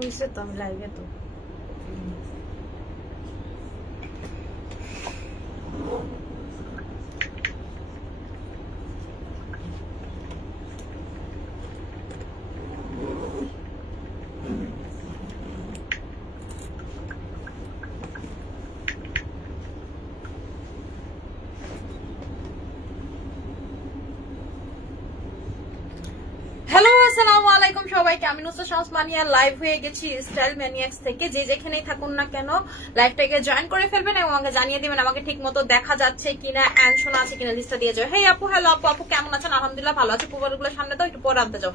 হইছে তো আমি লাইভে তো সবাইকে আমি নুসরাত শামস মানিয়া লাইভ হয়ে গেছি স্টাইল ম্যানিয়াক্স থেকে। যে যেখানেই থাকুন না কেন লাইভটাকে জয়েন করে ফেলবেন এবং আমাকে জানিয়ে দিবেন আমাকে ঠিক মতো দেখা যাচ্ছে কিনা, অ্যান্ড শোনা আছে কিনা, লিস্টটা দিয়ে যাও। হেই আপু, হ্যালো আপু, আপু কেমন আছেন? আলহামদুলিল্লাহ ভালো আছে। পুবারগুলো সামনে তো একটু পরে আনতে যাও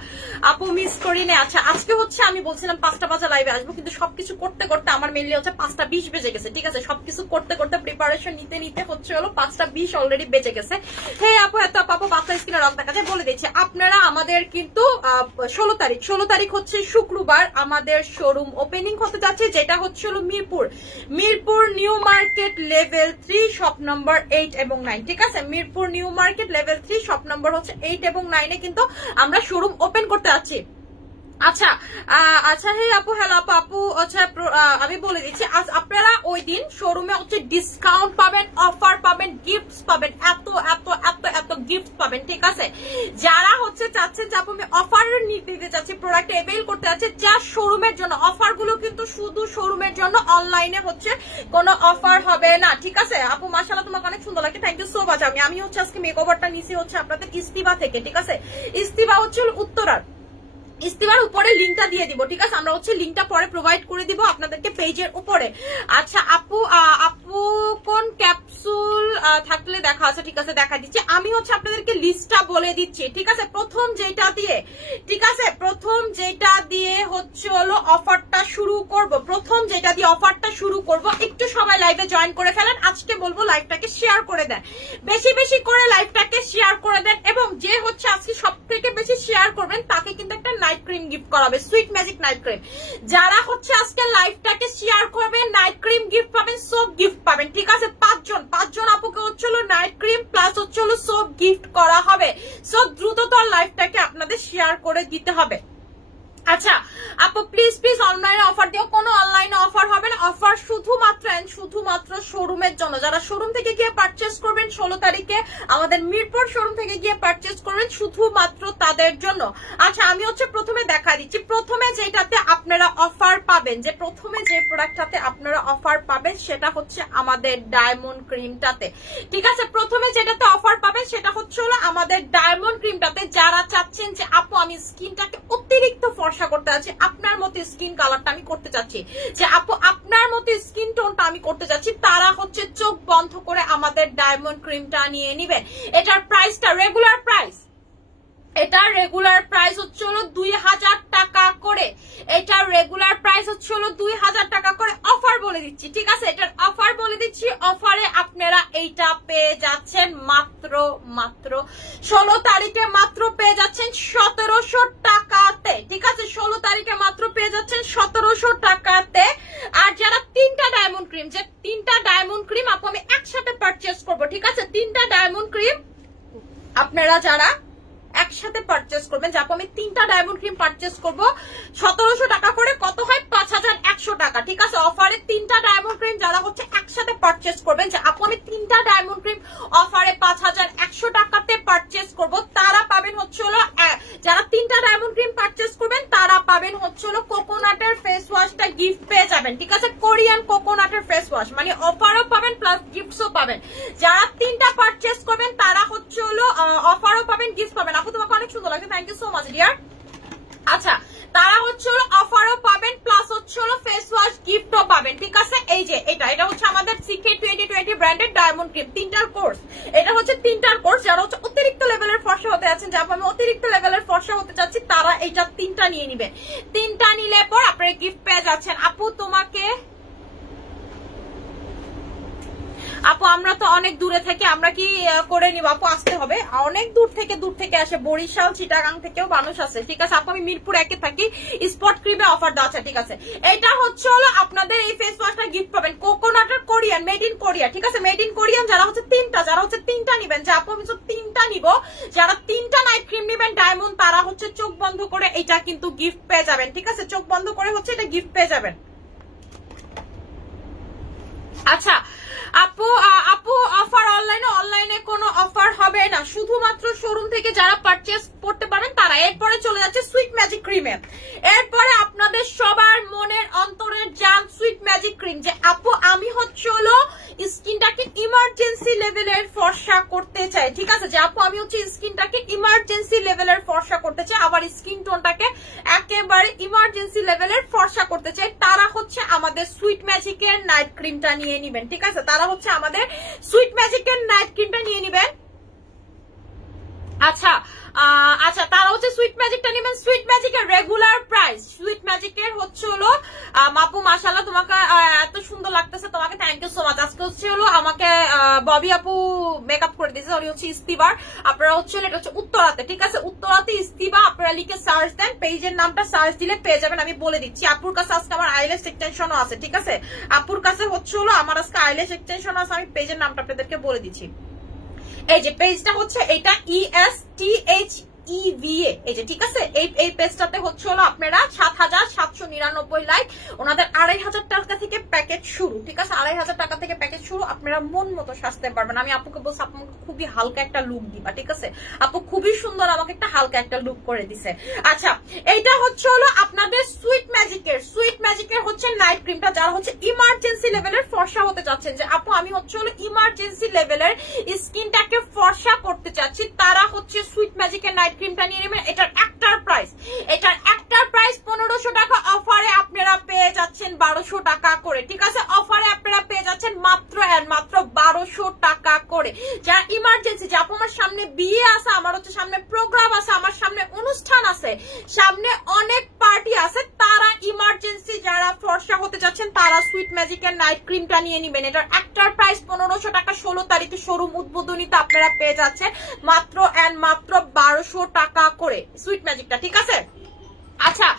আপু, মিস করি না। আচ্ছা আজকে হচ্ছে আমি বলছিলাম 5টা বাজে লাইভে আসবো, কিন্তু সবকিছু করতে করতে আমার মেনলি হচ্ছে 5:20 বেজে গেছে। ঠিক আছে, সবকিছু করতে করতে প্রিপারেশন নিতে নিতে হচ্ছে হলো 5:20 অলরেডি বেজে গেছে। হেই আপু, এত আপু বাচ্চা স্ক্রিনে রং দেখা যায় বলে দিচ্ছি। আপনারা আমাদের কিন্তু 16 তারিখ হচ্ছে শুক্রবার আমাদের শোরুম ওপেনিং হতে যাচ্ছে, যেটা হচ্ছে হলো Mirpur new market level 3 shop number 8 এবং 9। ঠিক আছে, Mirpur new market level 3 shop number হচ্ছে 8 এবং 9 কিন্তু আমরা শোরুম ওপেন করতে যাচ্ছি। আচ্ছা আচ্ছা, হে আপু, হ্যালো আপু, আপু আচ্ছা আমি বলে দিচ্ছি, আজ আপনারা ওই দিন শোরুমে হচ্ছে ডিসকাউন্ট পাবেন, অফার পাবেন, গিফটস পাবেন, এত এত এত এত গিফট পাবেন। ঠিক আছে, যারা হচ্ছে চাচ্ছেন যে আপু আমি অফার দিতে চাচ্ছি, প্রোডাক্ট এভেল করতে যাচ্ছে, যা শোরুমের জন্য অফার গুলো কিন্তু শুধু শোরুমের জন্য, অনলাইনে হচ্ছে কোনো অফার হবে না। ঠিক আছে আপু, মাশাআল্লাহ তোমাকে অনেক সুন্দর লাগে, থ্যাংক ইউ সো মাচ। আমি হচ্ছে আজকে মেকওভারটা নিছি হচ্ছে আপনাদের ইস্তিবা থেকে। ঠিক আছে, ইস্তিবা হচ্ছে উত্তরার, ইস্তিমার উপরে লিঙ্কটা দিয়ে দিব। ঠিক আছে, আমরা হচ্ছে লিঙ্কটা পরে প্রোভাইড করে দিব আপনাদেরকে পেজের উপরে। আচ্ছা আপু, আপু কোন ক্যাপসুল থাকলে দেখা আছে? ঠিক আছে, দেখা দিচ্ছি। আমি হচ্ছে আপনাদেরকে লিস্টটা বলে দিচ্ছি। ঠিক আছে, প্রথম যেটা দিয়ে, ঠিক আছে, প্রথম যেটা দিয়ে হচ্ছে হলো অফারটা শুরু করব, প্রথম যেটা দিয়ে অফারটা শুরু করব, একটু সবাই লাইভে জয়েন করে ফেলেন। আজকে বলবো লাইভটাকে শেয়ার করে দেন, বেশি বেশি করে লাইভটাকে শেয়ার করে দেন, এবং যে হচ্ছে আজকে সব থেকে বেশি শেয়ার করবেন তাকে কিন্তু একটা নাইট ক্রিম গিফট করাবে, সুইট ম্যাজিক নাইট ক্রিম। যারা হচ্ছে আজকে লাইভটাকে শেয়ার করবেন নাইট ক্রিম গিফট পাবেন, সোপ গিফট পাবেন। ঠিক আছে, পাঁচজন আপুকে হচ্ছে নাইট ক্রিম প্লাস হচ্ছে সোপ গিফট করা হবে। সো দ্রুততর লাইভটাকে আপনাদের শেয়ার করে দিতে হবে। আচ্ছা আপু, প্লিজ প্লিজ অনলাইনে অফার দিও। কোনো অনলাইনে অফার হবে না, অফার শুধুমাত্র শোরুমের জন্য। যারা শোরুম থেকে গিয়ে পারচেস করবেন 16 তারিখে আমাদের মিরপুর শোরুম থেকে গিয়ে পারচেস করবেন, শুধুমাত্র তাদের জন্য। আচ্ছা আমি হচ্ছে প্রথমে দেখা দিচ্ছি, প্রথমে যেটাতে আপনারা অফার পাবেন, যে প্রথমে যে প্রোডাক্টটাতে আপনারা অফার পাবেন সেটা হচ্ছে আমাদের ডায়মন্ড ক্রিমটাতে। ঠিক আছে, প্রথমে যেটাতে অফার পাবেন সেটা হচ্ছে হলো আমাদের ডায়মন্ড ক্রিমটাতে। যারা চাচ্ছেন যে আপু আমি স্কিনটাকে অতিরিক্ত ফর্সা করতে চাচ্ছি, আপনার মতো স্কিন কালারটা আমি করতে চাচ্ছি, যে আপু আপনার মতো স্কিন টোনটা আমি করতে চাচ্ছি, তারা হচ্ছে চোখ বন্ধ করে আমাদের ডায়মন্ড ক্রিমটা নিয়ে নেবেন। এটার প্রাইসটা রেগুলার প্রাইস, এটার রেগুলার প্রাইস হচ্ছে হলো 2000 টাকা করে। এটার রেগুলার প্রাইস হচ্ছে হলো 2000 টাকা করে। অফার বলে দিচ্ছি, ঠিক আছে, এটার অফার বলে দিচ্ছি। অফারে আপনারা এইটা পেয়ে যাচ্ছেন মাত্র 16 তারিখে মাত্র পেয়ে যাচ্ছেন 1700 টাকাতে। ঠিক আছে, 16 তারিখে মাত্র পেয়ে যাচ্ছেন 1700 টাকাতে। আর যারা 3টা ডায়মন্ড ক্রিম, যে 3টা ডায়মন্ড ক্রিম আপু আমি একসাথে পারচেস করবো, ঠিক আছে, 3টা ডায়মন্ড ক্রিম আপনারা যারা একসাথে পারচেস করবেন, যে আপু আমি 3টা ডায়মন্ড ক্রিম পারচেস করবো 1700 টাকা করে, কত হয় 5100 টাকা। ঠিক আছে, অফারে 3টা ডায়মন্ড ক্রিম যারা হচ্ছে একসাথে পারচেস করবেন, যে আপু আমি 3টা ডায়মন্ড ক্রিম অফারে 5100 টাকাতে পারচেস করবো, তারা পাবেন হচ্ছে হলো, যারা 3টা ডায়মন্ড ক্রিম পারচেস করবেন তারা পাবেন হচ্ছে হলো কোকোনাটের ফেস ওয়াশটা গিফট পেয়ে যাবেন। ঠিক আছে, কোরিয়ান কোকোনাটের ফেস ওয়াশ, মানে অফারও পাবেন প্লাস গিফটসও পাবেন। যারা 3টা পারচেস করবেন তারা হচ্ছে হলো অফারও পাবেন, গিফট পাবেন। আপু তোমাকে অনেক সুন্দর লাগছে, thank you so much dear. আচ্ছা, তারা হচ্ছে হলো অফারও পাবেন প্লাস হচ্ছে হলো ফেস ওয়াশ গিফটও পাবেন। ঠিক আছে, এই যে এটা হচ্ছে আমাদের CK 2020 ব্র্যান্ডেড ডায়মন্ড ক্রিম, 3টার কোর্স। এটা হচ্ছে 3টার কোর্স। যারা হচ্ছে অতিরিক্ত লেভেলের ফর্সা হতে যাচ্ছেন, যে আমি অতিরিক্ত লেভেলের ফর্সা হতে চাচ্ছি, তারা এইটা 3টা নিয়ে নেবেন। 3টা নিলে পর আপনারা গিফট পেয়ে যাচ্ছেন। আপু তোমাকে আপু আমরা তো অনেক দূরে থেকে, আমরা কি করে নিব আপু? আসতে হবে অনেক দূর থেকে আসে, বরিশাল চিটাগাং থেকেও মানুষ আছে, ঠিক আছে আপু। আমি মিরপুর 1-এ থাকি, স্পট ক্রিমে অফার দেওয়া আছে, ঠিক আছে। এটা হচ্ছে হলো আপনাদের এই ফেস ওয়াশটা গিফট পাবেন, কোকোনাটের কোরিয়ান, মেড ইন কোরিয়া, ঠিক আছে, মেড ইন কোরিয়ান। যারা হচ্ছে তিনটা নিবেন, যে আপু আমি 3টা নিব, যারা 3টা নাইট ক্রিম নিবেন ডায়মন্ড, তারা হচ্ছে চোখ বন্ধ করে এটা কিন্তু গিফট পেয়ে যাবেন, ঠিক আছে, চোখ বন্ধ করে হচ্ছে এটা গিফট পেয়ে যাবেন। আচ্ছা আপু, অফার অনলাইনে কোনো অফার হবে না, শুধুমাত্র শোরুম থেকে যারা পারচেজ করতে পারেন তারা। এরপরে চলে যাচ্ছে সুইট ম্যাজিক ক্রিমে। এরপরে আপনাদের সবার মনের অন্তরের জান সুইট ম্যাজিক ক্রিম, যে আপু আমি হচ্ছে হলো স্কিনটাকে ইমার্জেন্সি লেভেলের ফর্সা করতে চাই, ঠিক আছে, যে আপু আমি হচ্ছে স্কিনটাকে ইমার্জেন্সি লেভেলের ফর্সা করতে চাই, আবার স্কিন টোনটাকে একেবারে ইমার্জেন্সি লেভেলের ফর্সা করতে চাই, তারা হচ্ছে আমাদের সুইট ম্যাজিকের নাইট ক্রিমটা নিয়ে নিবেন, ঠিক আছে, তারা হচ্ছে আমাদের সুইট ম্যাজিকের নাইট ক্রিমটা নিয়ে নিবেন। আচ্ছা তারা হচ্ছে সুইট ম্যাজিকটা নেবেন। সুইট ম্যাজিকের রেগুলার প্রাইস, সুইট ম্যাজিকের হচ্ছে হলো আপু মাশাআল্লাহ তোমাকে এত সুন্দর লাগতেছে, তোমাকে থ্যাংক ইউ সো মাচ। আজকে হচ্ছে হলো আমাকে ববি আপু মেকআপ করে দিয়েছে, উনি হচ্ছে ইস্তিবার, আপনারা হচ্ছে এটা হচ্ছে উত্তরাতে, ঠিক আছে, উত্তরাতে ইস্তিবা, আপনারা লিখে সার্চ দেন, পেজের নামটা সার্চ দিলে পেয়ে যাবেন। আমি বলে দিচ্ছি আপুর কাছে আজকে আমার আইল্যাশ এক্সটেনশনও আছে, ঠিক আছে, আপুর কাছে হচ্ছে হলো আমার আজকে আইল্যাশ এক্সটেনশন আছে, আমি পেজের নামটা আপনাদেরকে বলে দিচ্ছি। এই যে পেজটা হচ্ছে এটা ESTHEVA, এই যে, ঠিক আছে, এই পেজটাতে হচ্ছে হলো আপনারা ৭৭৯৯ লাইক, ওনাদের ২৫০০ টাকা থেকে প্যাকেজ শুরু, ঠিক আছে, ২৫০০ টাকা থেকে প্যাকেজ শুরু, আপনারা মন মতো সাজতে পারবেন। আমি আপুকে বলছি আপু খুবই হালকা একটা লুক দিবা, ঠিক আছে, আপু খুবই সুন্দর আমাকে একটা হালকা একটা লুক করে দিছে। আচ্ছা এইটা হচ্ছে হলো আপনাদের সুইট ম্যাজিকের হচ্ছে নাইট ক্রিমটা, যারা হচ্ছে ইমার্জেন্সি লেভেলের ফর্সা হতে চাচ্ছেন, যে আপু আমি হচ্ছে হলো ইমার্জেন্সি লেভেলের স্কিনটাকে ফর্সা করতে চাচ্ছি, তারা হচ্ছে সুইট ম্যাজিকের নাইট ক্রিমটা নিয়ে নেবেন। এটার একটার প্রাইস ১৫০০ টাকা, অফারে আপনারা পেয়ে যাচ্ছেন ১২০০ টাকা করে, ঠিক আছে, অফারে আপনারা পেয়ে যাচ্ছেন মাত্র ১২০০ টাকা করে। যারা ইমার্জেন্সি, যে আপু আমার সামনে বিয়ে আছে, আমার হচ্ছে সামনে প্রোগ্রাম আছে, আমার সামনে অনুষ্ঠান আছে, সামনে অনেক পার্টি আছে, তারা ইমার্জেন্সি যারা ফর্সা হতে যাচ্ছেন তারা সুইট ম্যাজিকের নাইট ক্রিমটা নিয়ে নেবেন। এটার একটার প্রাইস ১৫০০ টাকা, ১৬ তারিখে শোরুম উদ্বোধনীতে আপনারা পেয়ে যাচ্ছেন মাত্র ১২০০ টাকা করে সুইট ম্যাজিকটা, ঠিক আছে। আচ্ছা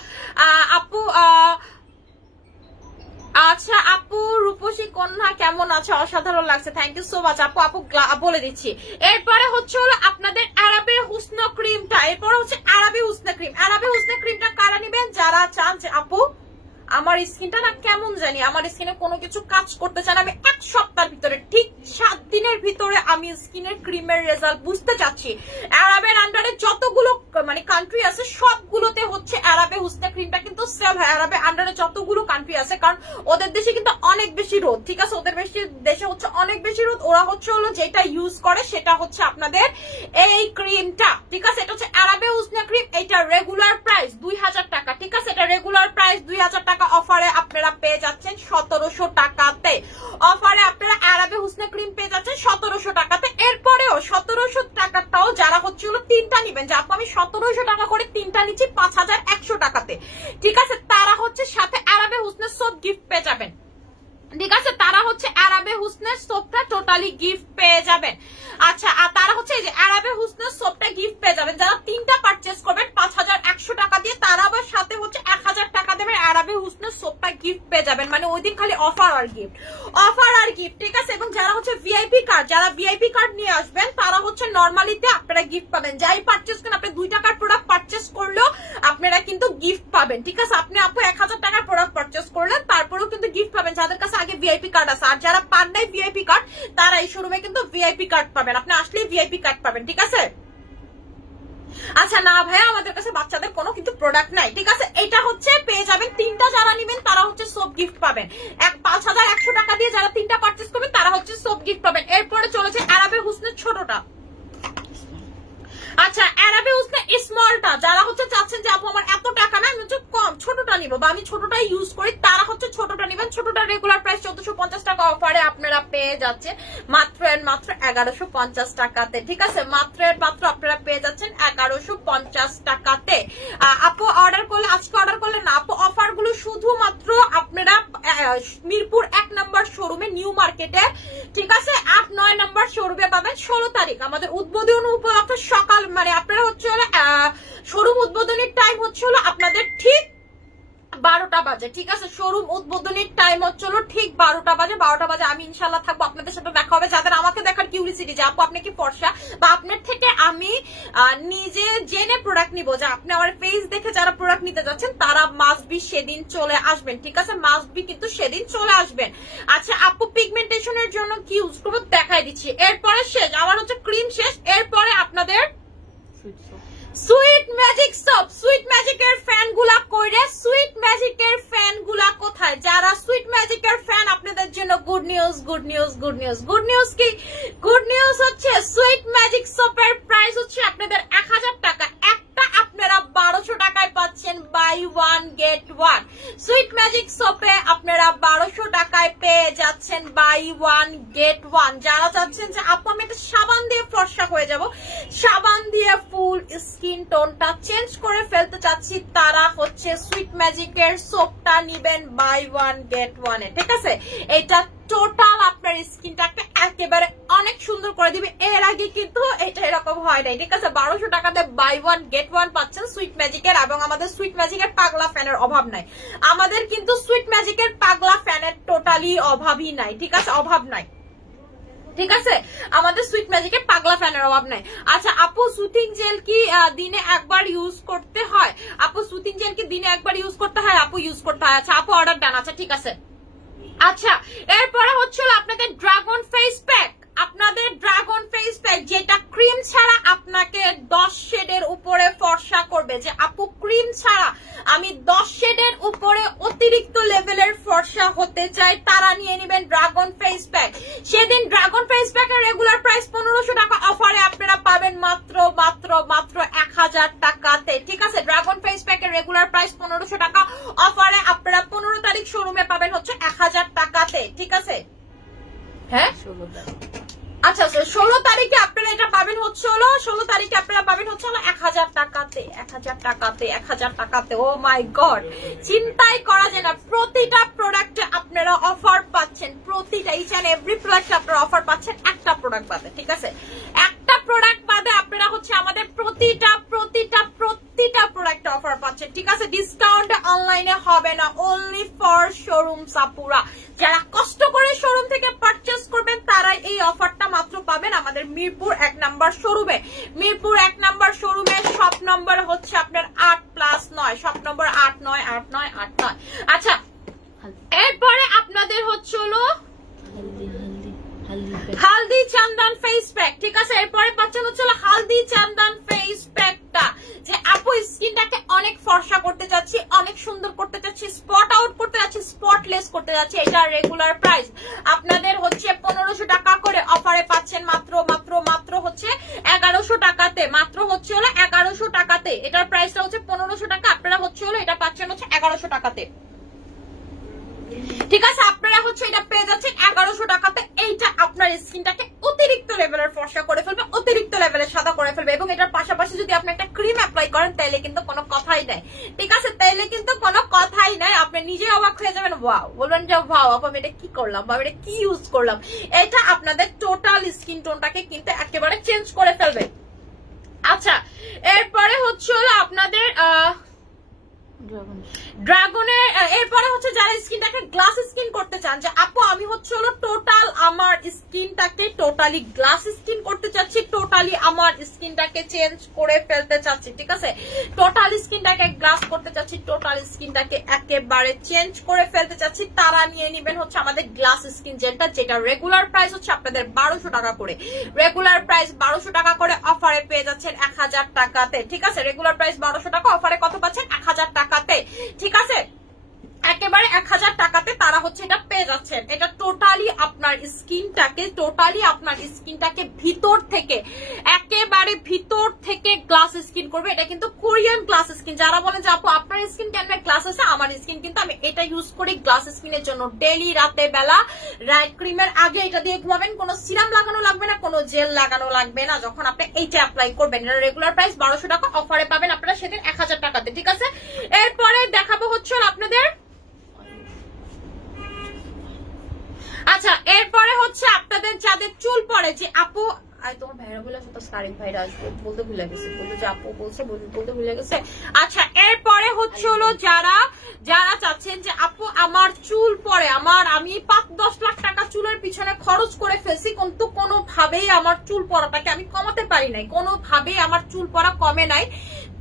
আপু রূপসী কন্যা কেমন আছে? অসাধারণ লাগছে, থ্যাংক ইউ সো মাচ আপু। বলে দিচ্ছি, এরপরে হচ্ছে হলো আপনাদের আরাবে হুসন ক্রিমটা, এরপরে হচ্ছে আরাবে হুসন ক্রিমটা কারা নিবেন? যারা চান যে আপু আমার স্কিনটা না কেমন জানি, আমার স্কিনে কোনো কিছু কাজ করতে চান, আমি 1 সপ্তাহের ভিতরে, ঠিক 7 দিনের ভিতরে আমি স্কিনের ক্রিমের রেজাল্ট বুঝতে চাচ্ছি। আরাবের আন্ডারে যতগুলো মানে কান্ট্রি আছে সবগুলোতে হচ্ছে আরাবে হুসনা ক্রিমটা কিন্তু সেল হয়, আরাবে আন্ডারে যতগুলো কান্ট্রি আছে, কারণ ওদের দেশে কিন্তু অনেক বেশি রোদ, ঠিক আছে, ওদের দেশে হচ্ছে অনেক বেশি রোদ, ওরা হচ্ছে হলো যেটা ইউজ করে সেটা হচ্ছে আপনাদের এই ক্রিমটা, ঠিক আছে, এটা হচ্ছে আরাবে হুসনা ক্রিম। এটা রেগুলার প্রাইস ২০০০ টাকা, ঠিক আছে, এটা রেগুলার প্রাইস ২০০০ টাকা, অফারে আপনারা পেয়ে যাচ্ছেন ১৭০০ টাকাতে, অফারে আপনারা আরাবে হুসনা ক্রিম পেয়ে যাচ্ছেন ১৭০০ টাকাতে। এরপরেও ১৭০০ টাকাটাও যারা হচ্ছে হলো 3টা নিবেন, যে আপু আমি ১৭০০ টাকা করে 3টা নিচ্ছি ৫১০০ টাকাতে, ঠিক আছে, তারা হচ্ছে সাথে আরাবে হুসনের সোপ গিফট পেয়ে যাবেন, ঠিক আছে, তারা হচ্ছে আরাবে হুসনের সোপটা টোটালি গিফট পেয়ে যাবেন। আচ্ছা আর তারা হচ্ছে এই যে আরাবে হুসনের সোপটা গিফট পেয়ে যাবেন, যারা 3টা পারচেজ করবেন ৫১০০ টাকা দিয়ে, তারা আবার সাথে হচ্ছে ১০০০ টাকা দেবেন, আরাবে হুসনের সোপটা গিফট পেয়ে যাবেন। মানে ওই দিন খালি অফার আর গিফট, ঠিক আছে। এবং যারা হচ্ছে ভিআইপি কার্ড নিয়ে আসবেন তারা হচ্ছে নরমালিতে আপনারা গিফট পাবেন, যাই পারচেজ করেন, আপনি 2 টাকার প্রোডাক্ট পারচেজ করলেও আপনারা কিন্তু গিফট পাবেন, ঠিক আছে, আপনি আপু ১০০০ টাকার প্রোডাক্ট পারচেজ করলেন তারপরেও কিন্তু গিফট পাবেন, যাদের কাছে আগে ভিআইপি কার্ড আছে। আর যারা পান নাই ভিআইপি কার্ড তারা এই শোরুমে কিন্তু ভিআইপি কার্ড পাবেন, আপনি আসলে ভিআইপি কার্ড পাবেন, ঠিক আছে। আচ্ছা না ভাইয়া আমাদের কাছে বাচ্চাদের কোনো কিন্তু প্রোডাক্ট নাই, ঠিক আছে, এটা হচ্ছে পেয়ে যাবেন। 3টা যারা নেবেন তারা হচ্ছে সোপ গিফট পাবেন, ৫১০০ টাকা দিয়ে যারা 3টা পারচেজ করবেন তারা হচ্ছে সোপ গিফট পাবেন। এরপরে চলেছে আরাবে হুসনের ছোটটা। আচ্ছা অ্যারাবিউস না স্মলটা, যারা হচ্ছে চাচ্ছেন যে আপু আমার এত টাকা না, আমি হচ্ছে কম ছোটটা নিব বা আমি ছোটটাই ইউজ করি, তারা হচ্ছে ছোটটা নিবেন। ছোটটা রেগুলার প্রাইস 1450 টাকা, অফারে আপনারা পেয়ে যাচ্ছে মাত্র 1150 টাকাতে। ঠিক আছে, মাত্র আপনারা পেয়ে যাচ্ছেন 1150 টাকাতে। আপু অর্ডার করলে, আজকে অর্ডার করলে না আপু, অফার গুলো শুধুমাত্র আপনারা মিরপুর 1 নম্বর শোরুমে, নিউ মার্কেটে, ঠিক আছে, 8-9 নম্বর শোরুমে পাবেন। 16 তারিখ আমাদের উদ্বোধন উপলক্ষে সকাল, মানে আপনারা হচ্ছে শোরুম উদ্বোধনের টাইম হচ্ছে আপনাদের ঠিক 12টা বাজে। ঠিক আছে, শোরুম উদ্বোধনের টাইম হচ্ছে ঠিক 12টা বাজে। 12টা বাজে আমি ইনশাল্লাহ থাকবো, আপনাদের সাথে দেখা হবে। যাদের আমাকে দেখার কিউরিসিটি যে আপু আপনি কি ফর্সা, বা আপনার থেকে আমি নিজে জেনে প্রোডাক্ট নিব, যে আপনি আমার ফেস দেখে যারা প্রোডাক্ট নিতে যাচ্ছেন তারা মাস্ট বি সেদিন চলে আসবেন। ঠিক আছে, মাস্ট বি কিন্তু সেদিন চলে আসবেন। আচ্ছা আপু পিগমেন্টেশনের জন্য কি ইউজ করবো দেখাই দিচ্ছি। এরপরে শেষ, আমার হচ্ছে ক্রিম শেষ। এরপরে আপনাদের সুইট ম্যাজিক সোপ। সুইট ম্যাজিকের ফ্যান গুলা কইরে, সুইট ম্যাজিকের ফ্যান গুলা কোথায়? যারা সুইট ম্যাজিকের ফ্যান, আপনাদের জন্য good news, good news, good news. Good news কি? গুড নিউজ হচ্ছে সুইট ম্যাজিক সোপের প্রাইস হচ্ছে আপনাদের 1000 টাকা। একটা আপনারা 1200 টাকায় পাচ্ছেন, buy one get one. Sweet magic সোপে আপনারা 1200 টাকায় পেয়ে যাচ্ছেন, বাই ওয়ান গেট ওয়ান। যারা চাচ্ছেন যে আপু আমি একটা সাবান দিয়ে ফর্সা হয়ে যাব, সাবান দিয়ে ফুল স্কিন টোনটা চেঞ্জ করে ফেলতে চাচ্ছি, তারা হচ্ছে সুইট ম্যাজিকের সোপটা নিবেন বাই ওয়ান গেট ওয়ানে। ঠিক আছে, এটা টোটাল আপনার স্কিনটাকে একেবারে অনেক সুন্দর করে দিবে। এর আগে কিন্তু এটা এরকম হয় নাই। ঠিক আছে, 1200 টাকাতে বাই ওয়ান গেট ওয়ান পাচ্ছেন সুইট ম্যাজিকের। এবং আমাদের সুইট ম্যাজিকের পাগলা ফ্যানের অভাব নাই, আমাদের কিন্তু সুইট ম্যাজিকের পাগলা ফ্যানের টোটালি অভাবই নাই। ঠিক আছে, অভাব নাই। ঠিক আছে, আমাদের সুইট ম্যাজিকের পাগলা ফ্যানের অভাব নাই। আচ্ছা আপু সুথিং জেল কি দিনে একবার ইউজ করতে হয়? আপু সুথিং জেল কি দিনে একবার ইউজ করতে হয়? আপু ইউজ করতে হয়। আচ্ছা আপু অর্ডার ডান। আচ্ছা ঠিক আছে। আচ্ছা এরপরে হচ্ছিল আপনাদের ড্রাগন ফেস প্যাক। আপনাদের ড্রাগন ফেস প্যাক যেটা ক্রিম ছাড়া আপনাকে 10 শেডের উপরে ফর্সা করবে, যে আপু ক্রিম ছাড়া আমি 10 শেডের উপরে অতিরিক্ত লেভেলের ফর্সা হতে চাই, তারা নিয়ে নেবেন ড্রাগন ফেস প্যাক। সেদিন ড্রাগন ফেস প্যাকের রেগুলার প্রাইস 1500 টাকা, অফারে আপনারা পাবেন মাত্র 1000 টাকাতে। ঠিক আছে, ড্রাগন ফেস প্যাকের রেগুলার প্রাইস 1500 টাকা, অফারে আপনারা 15 তারিখ শোরুমে পাবেন হচ্ছে 1000 টাকাতে। ঠিক আছে, হ্যাঁ 16 তারিখ। আচ্ছা 16 তারিখে আপনারা এটা পাবেন হচ্ছে 16 তারিখে আপনারা পাবেন হচ্ছে 1000 টাকাতে। 1000 টাকাতে, 1000 টাকাতে। ও মাই গড, চিন্তাই করা যায় না। প্রতিটা প্রোডাক্টে আপনারা অফার পাচ্ছেন, প্রতিটা ইচ এন্ড এভরি প্রোডাক্টে আপনারা অফার পাচ্ছেন, একটা প্রোডাক্ট বাদে। ঠিক আছে, একটা প্রোডাক্ট বাদে আপনারা হচ্ছে আমাদের প্রতিটা প্রোডাক্টে অফার পাচ্ছেন। ঠিক আছে, ডিসকাউন্ট অনলাইনে হবে না, অনলি ফর শোরুম সাপুরা। যারা কষ্ট করে শোরুম থেকে পারচেজ করবেন তারাই এই অফারটা মাত্র পাবেন আমাদের মিরপুর 1 নম্বর শোরুমে। মিরপুর 1 নম্বর শোরুমে শপ নম্বর হচ্ছে আপনার 8+9, শপ নম্বর 898989। আচ্ছা এরপরে আপনাদের হচ্ছে হালদি চন্দন ফেস প্যাক। ঠিক আছে, এরপরে পাচ্ছেন হচ্ছে হালদি চন্দন ফেস প্যাকটা, যে আপু স্কিনটাকে অনেক ফর্সা করতে চাচ্ছি, অনেক সুন্দর করতে চাচ্ছি, স্পট আউট করতে যাচ্ছি, স্পটলেস করতে যাচ্ছি। এটা রেগুলার প্রাইস আপনাদের হচ্ছে 1500 টাকা করে, অফারে পাচ্ছেন মাত্র হচ্ছে 1100 টাকাতে। মাত্র হচ্ছে 1100 টাকাতে। এটার প্রাইসটা হচ্ছে 1500 টাকা, আপনারা হচ্ছে এটা পাচ্ছেন হচ্ছে 1100 টাকাতে। ঠিক আছে, আপনারা হচ্ছে এটা পেয়ে যাচ্ছেন 1100 টাকাতে। এইটা আপনার স্কিনটাকে অতিরিক্ত লেভেলের ফর্সা করে ফেলবে, অতিরিক্ত লেভেলের সাদা করে ফেলবে। এবং এটার পাশাপাশি যদি আপনি একটা ক্রিম অ্যাপ্লাই করেন তাহলে কিন্তু কোনো কথাই নাই। ঠিক আছে, তাইলে কিন্তু কোনো কথাই নাই, আপনি নিজে অবাক হয়ে যাবেন, ওয়াও, বলবেন যে ওয়াও আপু আমি এটা কি করলাম বা এটা কি ইউজ করলাম। এটা আপনাদের টোটাল স্কিন টোনটাকে কিন্তু একেবারে চেঞ্জ করে ফেলবে। আচ্ছা এরপরে হচ্ছে আপনাদের ড্রাগনের, এরপরে হচ্ছে যারা স্কিনটাকে গ্লাস স্কিন করতে চান, যে আপু আমি হচ্ছে টোটাল আমার স্কিনটাকে টোটালি গ্লাস স্কিন করতে চাচ্ছি, টোটালি আমার স্কিনটাকে চেঞ্জ করে ফেলতে চাচ্ছি। ঠিক আছে, টোটাল স্কিনটাকে গ্লাস করতে চাচ্ছি, টোটাল স্কিনটাকে একেবারে চেঞ্জ করে ফেলতে চাচ্ছি, তারা নিয়ে নেবেন হচ্ছে আমাদের গ্লাস স্কিন জেলটা, যেটা রেগুলার প্রাইস হচ্ছে আপনাদের 1200 টাকা করে। রেগুলার প্রাইস 1200 টাকা করে, অফারে পেয়ে যাচ্ছেন 1000 টাকাতে। ঠিক আছে, রেগুলার প্রাইস 1200 টাকা, অফারে কত পাচ্ছেন? 1000 টাকাতে। ঠিক আছে, একেবারে 1000 টাকাতে তারা হচ্ছে এটা পেয়ে যাচ্ছেন। এটা টোটালি আপনার স্কিনটাকে ভিতর থেকে একেবারে ভিতর থেকে গ্লাস স্কিন করবে। এটা কিন্তু কোরিয়ান গ্লাস স্কিন। যারা বলেন যে আপু আপনার স্কিন কেন গ্লাস আছে, আমার স্কিন কিন্তু আমি এটা ইউজ করি গ্লাস স্কিনের জন্য। ডেইলি রাতে বেলা রাইট ক্রিমের আগে এটা দিয়ে ঘুমাবেন, কোনো সিরাম লাগানো লাগবে না, কোনো জেল লাগানো লাগবে না যখন আপনি এইটা অ্যাপ্লাই করবেন। এটা রেগুলার প্রাইস 1200 টাকা, অফারে পাবেন আপনারা সেদিন 1000 টাকাতে, ঠিক আছে। এরপরে দেখাবো হচ্ছে আপনাদের, আচ্ছা এরপরে হচ্ছে আপনাদের যাদের চুল পড়ে যে আপু তোমার ভাইরা বলে সারিফ ভাইরা আসবে বলতে ভুলে গেছে, বলতে যে আপু বলছে বলতে ভুলে গেছে। আচ্ছা এরপরে হচ্ছে হলো যারা চাচ্ছেন যে আপু আমার চুল পড়ে, আমি 5-10 লাখ টাকা চুলের পিছনে খরচ করে ফেলছি কিন্তু কোনোভাবেই আমার চুল পড়াটাকে আমি কমাতে পারি নাই, কোনোভাবেই আমার চুল পড়া কমে নাই,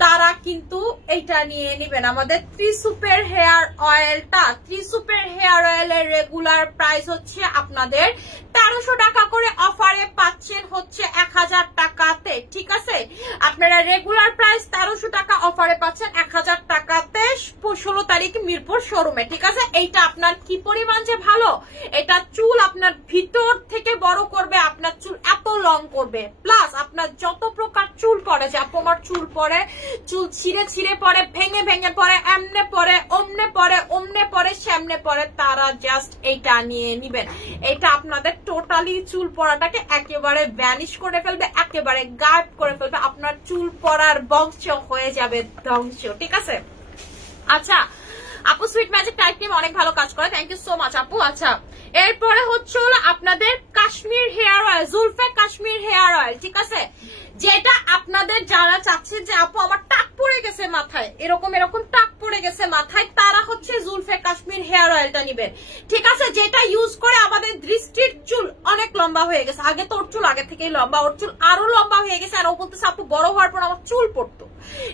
তারা কিন্তু এইটা নিয়ে নেবেন আমাদের ত্রিসুপের হেয়ার অয়েলটা। ত্রিসুপের হেয়ার অয়েলের রেগুলার প্রাইস হচ্ছে আপনাদের 1300 টাকা করে, অফারে পাচ্ছেন হচ্ছে 1000 টাকাতে, ঠিক আছে। আপনারা রেগুলার প্রাইস 1300 টাকা, অফারে পাচ্ছেন 1000 টাকাতে 16 তারিখ মিরপুর শোরুমে, ঠিক আছে। এইটা আপনার কি পরিমাণ যে ভালো, এটা চুল আপনার ভিতর থেকে বড় করবে, আপনার চুল এত লং করবে, প্লাস আপনার যত প্রকার চুল পড়ে যে আপু আমার চুল পড়ে, চুল ছিঁড়ে পড়ে, ভেঙে পড়ে, এমনে পড়ে, অমনে পড়ে, সামনে পড়ে, তারা জাস্ট এইটা নিয়ে নিবেন। এটা আপনাদের টোটালি চুল পড়াটাকে একেবারে ভ্যানিশ করে ফেলবে, একেবারে গায়েব করে ফেলবে, আপনার চুল পড়ার বংশ হয়ে যাবে ধ্বংস, ঠিক আছে। আচ্ছা আপু সুইট ম্যাজিক টাইপ ক্রিম অনেক ভালো কাজ করে, থ্যাংক ইউ সো মাচ আপু। আচ্ছা এরপরে হচ্ছে হলো আপনাদের Kashmir hair oil, Zulfe Kashmir hair oil, ঠিক আছে। যেটা আপনাদের যারা চাচ্ছে যে আপু আমার টাক পড়ে গেছে মাথায়, এরকম টাক পড়ে গেছে মাথায়, তারা হচ্ছে জুলফে কাশ্মীর হেয়ার অয়েলটা নিবেন, ঠিক আছে। যেটা ইউজ করে আমাদের দৃষ্টির চুল অনেক লম্বা হয়ে গেছে, আগে তো ওর চুল আগে থেকেই লম্বা, ওর চুল আরো লম্বা হয়ে গেছে, আর ও বলতেছে আপু বড় হওয়ার পর আমার চুল পড়তো,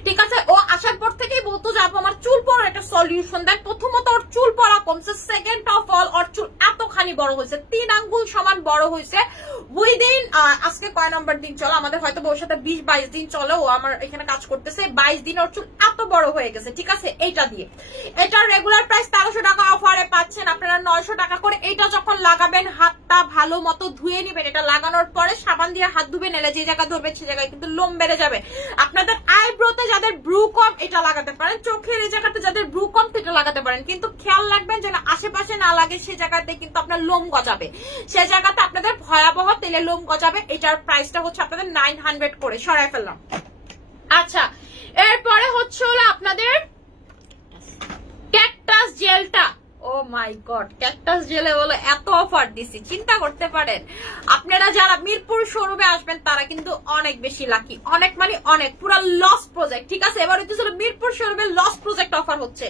ঠিক আছে। ও আসার পর থেকেই বলতো যে আপু আমার চুল পড়ার একটা সলিউশন দেন। প্রথমত ওর চুল পড়া কমছে, সেকেন্ড অফ অল ওর চুল এতখানি বড় হয়েছে, 3 আঙ্গুল সমান বড় হয়েছে উইদিন, আজকে কয় নম্বর দিন চলো আমাদের, হয়তো ওর সাথে 20-22 দিন চলো, ও আমার এখানে কাজ করতেছে, 22 দিন ওর চুল এত বড় হয়ে গেছে, ঠিক আছে। এইটা দিয়ে এটার রেগুলার প্রাইস 1300 টাকা, অফারে পাচ্ছেন আপনারা 900 টাকা করে। এটা যখন লাগাবেন হাতটা ভালো মতো ধুয়ে নিবেন, এটা লাগানোর পরে সাবান দিয়ে হাত ধুবেন, এলে যে জায়গা ধরবে সে জায়গায় কিন্তু লোম বেড়ে যাবে। আপনাদের আইব্রোতে যাদের ব্রু কম এটা লাগাতে পারেন, চোখের এই জায়গাতে যাদের ব্রু কম এটা লাগাতে পারেন, কিন্তু খেয়াল রাখবেন যেন আশেপাশে না লাগে, সে জায়গাতে কিন্তু আপনার লোম গজাবে, সে জায়গাতে আপনাদের ভয়াবহ তেলে লোম গজাবে। এটার প্রাইসটা হচ্ছে আপনাদের 900 করে, সরাই ফেললাম। আচ্ছা এরপরে হচ্ছে হলো আপনাদের ক্যাকটাস জেলটা, ও মাই গড ক্যাকটাস জেলে বলে এত অফার দিছি, চিন্তা করতে পারেন। আপনারা যারা মিরপুর শোরুমে আসবেন তারা কিন্তু অনেক বেশি লাকি, অনেক মানে অনেক, পুরো লস প্রজেক্ট, ঠিক আছে। এবার হচ্ছে মিরপুর শোরুমে লস প্রজেক্ট অফার হচ্ছে,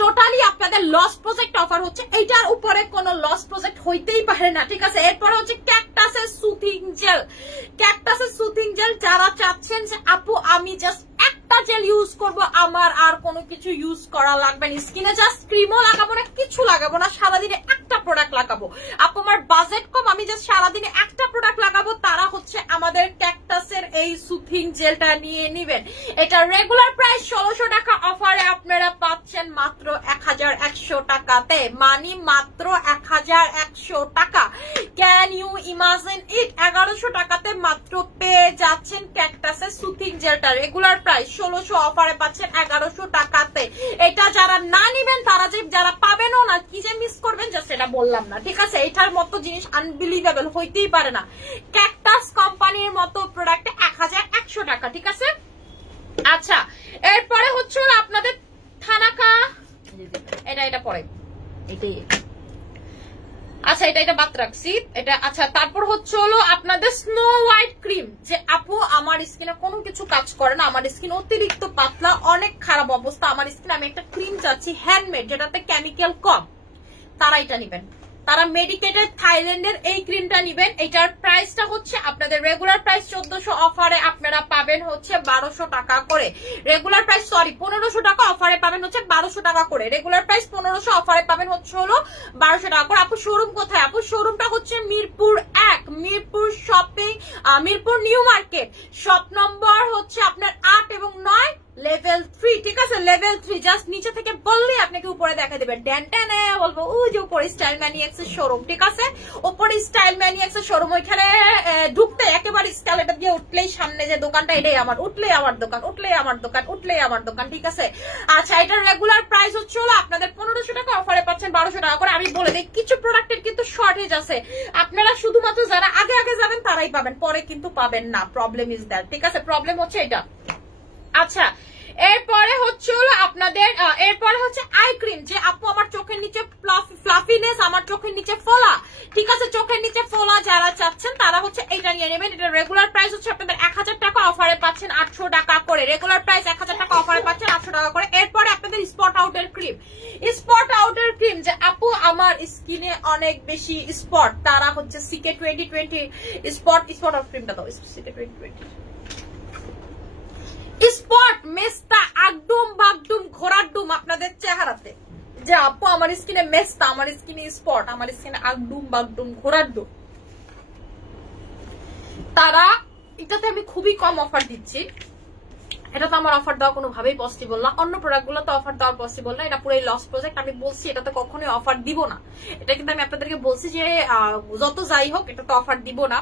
টোটালি আপনাদের লস প্রজেক্ট অফার হচ্ছে, এইটার উপরে কোনো লস প্রজেক্ট হইতেই পারে না, ঠিক আছে। এরপরে হচ্ছে ক্যাকটাসের সুথিং জেল, ক্যাকটাসের সুথিং জেল যারা চাচ্ছেন যে আপু আমি জাস্ট একটা জেল ইউজ করব, আমার আর কোনো কিছু ইউজ করা লাগবে না, স্কিনে জাস্ট ক্রিমও লাগাবো না, কিছু লাগাবো না, সারাদিনে একটা প্রোডাক্ট লাগাবো, আপু আমার বাজেট কম, আমি জাস্ট সারাদিনে একটা প্রোডাক্ট লাগাবো, তারা হচ্ছে আমাদের ক্যাকটাসের এই সুথিং জেলটা নিয়ে নিবেন। এটা রেগুলার প্রাইস 1600 টাকা, অফারে আপনারা পাচ্ছেন মাত্র 1100 টাকাতে, মানি মাত্র 1100 টাকা। ক্যান ইউ ইমাজিন ইট, 1100 টাকাতে মাত্র পেয়ে যাচ্ছেন ক্যাকটাসের সুথিং জেলটা, রেগুলার প্রাইস 1600, অফারে পাচ্ছেন 1100 টাকাতে। এটা যারা না নিবেন তারা যে যারা পাবেনও না, কি যে মিস করবেন জাস্ট এটা বললাম না, ঠিক আছে। এটার মতো জিনিস আনবিলিভেবল হইতেই পারে না, ক্যাকটাস কোম্পানির মতো প্রোডাক্টে 1100 টাকা, ঠিক আছে। আচ্ছা এরপরে হচ্ছে আপনাদের থানাকা, এটা পরে এটাই, আচ্ছা এটা বাদ রাখছি এটা। আচ্ছা তারপর হচ্ছে হলো আপনাদের স্নো হোয়াইট ক্রিম, যে আপু আমার স্কিনে কোনো কিছু কাজ করে না, আমার স্কিন অতিরিক্ত পাতলা, অনেক খারাপ অবস্থা আমার স্কিন, আমি একটা ক্রিম চাচ্ছি হ্যান্ডমেড যেটাতে কেমিক্যাল কম, তারা এটা নিবেন, তারা মেডিকেটেড থাইল্যান্ডের এই ক্রিমটা নিবেন। এটার প্রাইসটা হচ্ছে আপনাদের রেগুলার প্রাইস 1400, অফারে আপনারা পাবেন হচ্ছে 1200 টাকা করে, রেগুলার প্রাইস 1500 টাকা, অফারে পাবেন হচ্ছে 1200 টাকা করে, রেগুলার প্রাইস 1500, অফারে পাবেন হচ্ছে হলো 1200 টাকা করে। আপু শোরুম কোথায়? আপু শোরুমটা হচ্ছে Mirpur 1, Mirpur shopping, Mirpur new market, shop number হচ্ছে আপনার 8 এবং 9, লেভেল 3, ঠিক আছে লেভেল 3 জাস্ট নিচে থেকে বললে আপনাকে উপরে দেখা দেবে ড্যান ট্যানে বলবো ওই যে উপরে স্টাইল ম্যানিয়াক্স এর শোরুম, ঠিক আছে উপরে স্টাইল ম্যানিয়াক্স এর শোরুম, ওইখানে ঢুকতে একেবারে স্কেলেটর দিয়ে উঠলেই সামনে যে দোকানটা এটাই আমার, উঠলেই আমার দোকান, উঠলেই আমার দোকান, উঠলেই আমার দোকান, ঠিক আছে। আচ্ছা এটার রেগুলার প্রাইস হচ্ছে হলো আপনাদের 1500 টাকা, অফারে পাচ্ছেন 1200 টাকা করে। আমি বলে দিই কিছু প্রোডাক্টের কিন্তু শর্টেজ আছে, আপনারা শুধুমাত্র যারা আগে আগে যাবেন তারাই পাবেন, পরে কিন্তু পাবেন না, প্রবলেম ইজ দ্যাট, ঠিক আছে প্রবলেম হচ্ছে এটা। আচ্ছা এরপরে হচ্ছে হলো আপনাদের এরপরে হচ্ছে আই ক্রিম, যে আপু আমার চোখের নিচে ফ্লাফিনেস, আমার চোখের নিচে ফোলা, ঠিক আছে চোখের নিচে ফোলা যারা চাচ্ছেন তারা হচ্ছে এটা নিয়ে নেবেন। এটা রেগুলার প্রাইস হচ্ছে আপনাদের 1000 টাকা, অফারে পাচ্ছেন 800 টাকা করে, রেগুলার প্রাইস 1000 টাকা, অফারে পাচ্ছেন 800 টাকা করে। এরপরে আপনাদের স্পট আউটের ক্রিম, স্পট আউটের ক্রিম যে আপু আমার স্কিনে অনেক বেশি স্পট, তারা হচ্ছে সিকে 2020 স্পট আউট ক্রিমটা দাও, সিকে 2020 স্পট মেস্তা আগডুম বাগডুম ঘোড়ার ডুম আপনাদের চেহারাতে, যে আপু আমার স্কিনে মেস্তা, আমার স্কিনে স্পট, আমার স্কিনে আগডুম বাগডুম ঘোড়ার ডুম, তারা এটাতে আমি খুবই কম অফার দিচ্ছি। এটা তো আমার অফার দেওয়া কোনোভাবেই পসিবল না, অন্য প্রোডাক্ট গুলো তো অফার দেওয়া পসিবল না, এটা পুরো লস প্রজেক্ট। আমি বলছি এটাতে কখনোই অফার দিব না, এটা কিন্তু আমি আপনাদেরকে বলছি যে যত যাই হোক এটা তো অফার দিব না।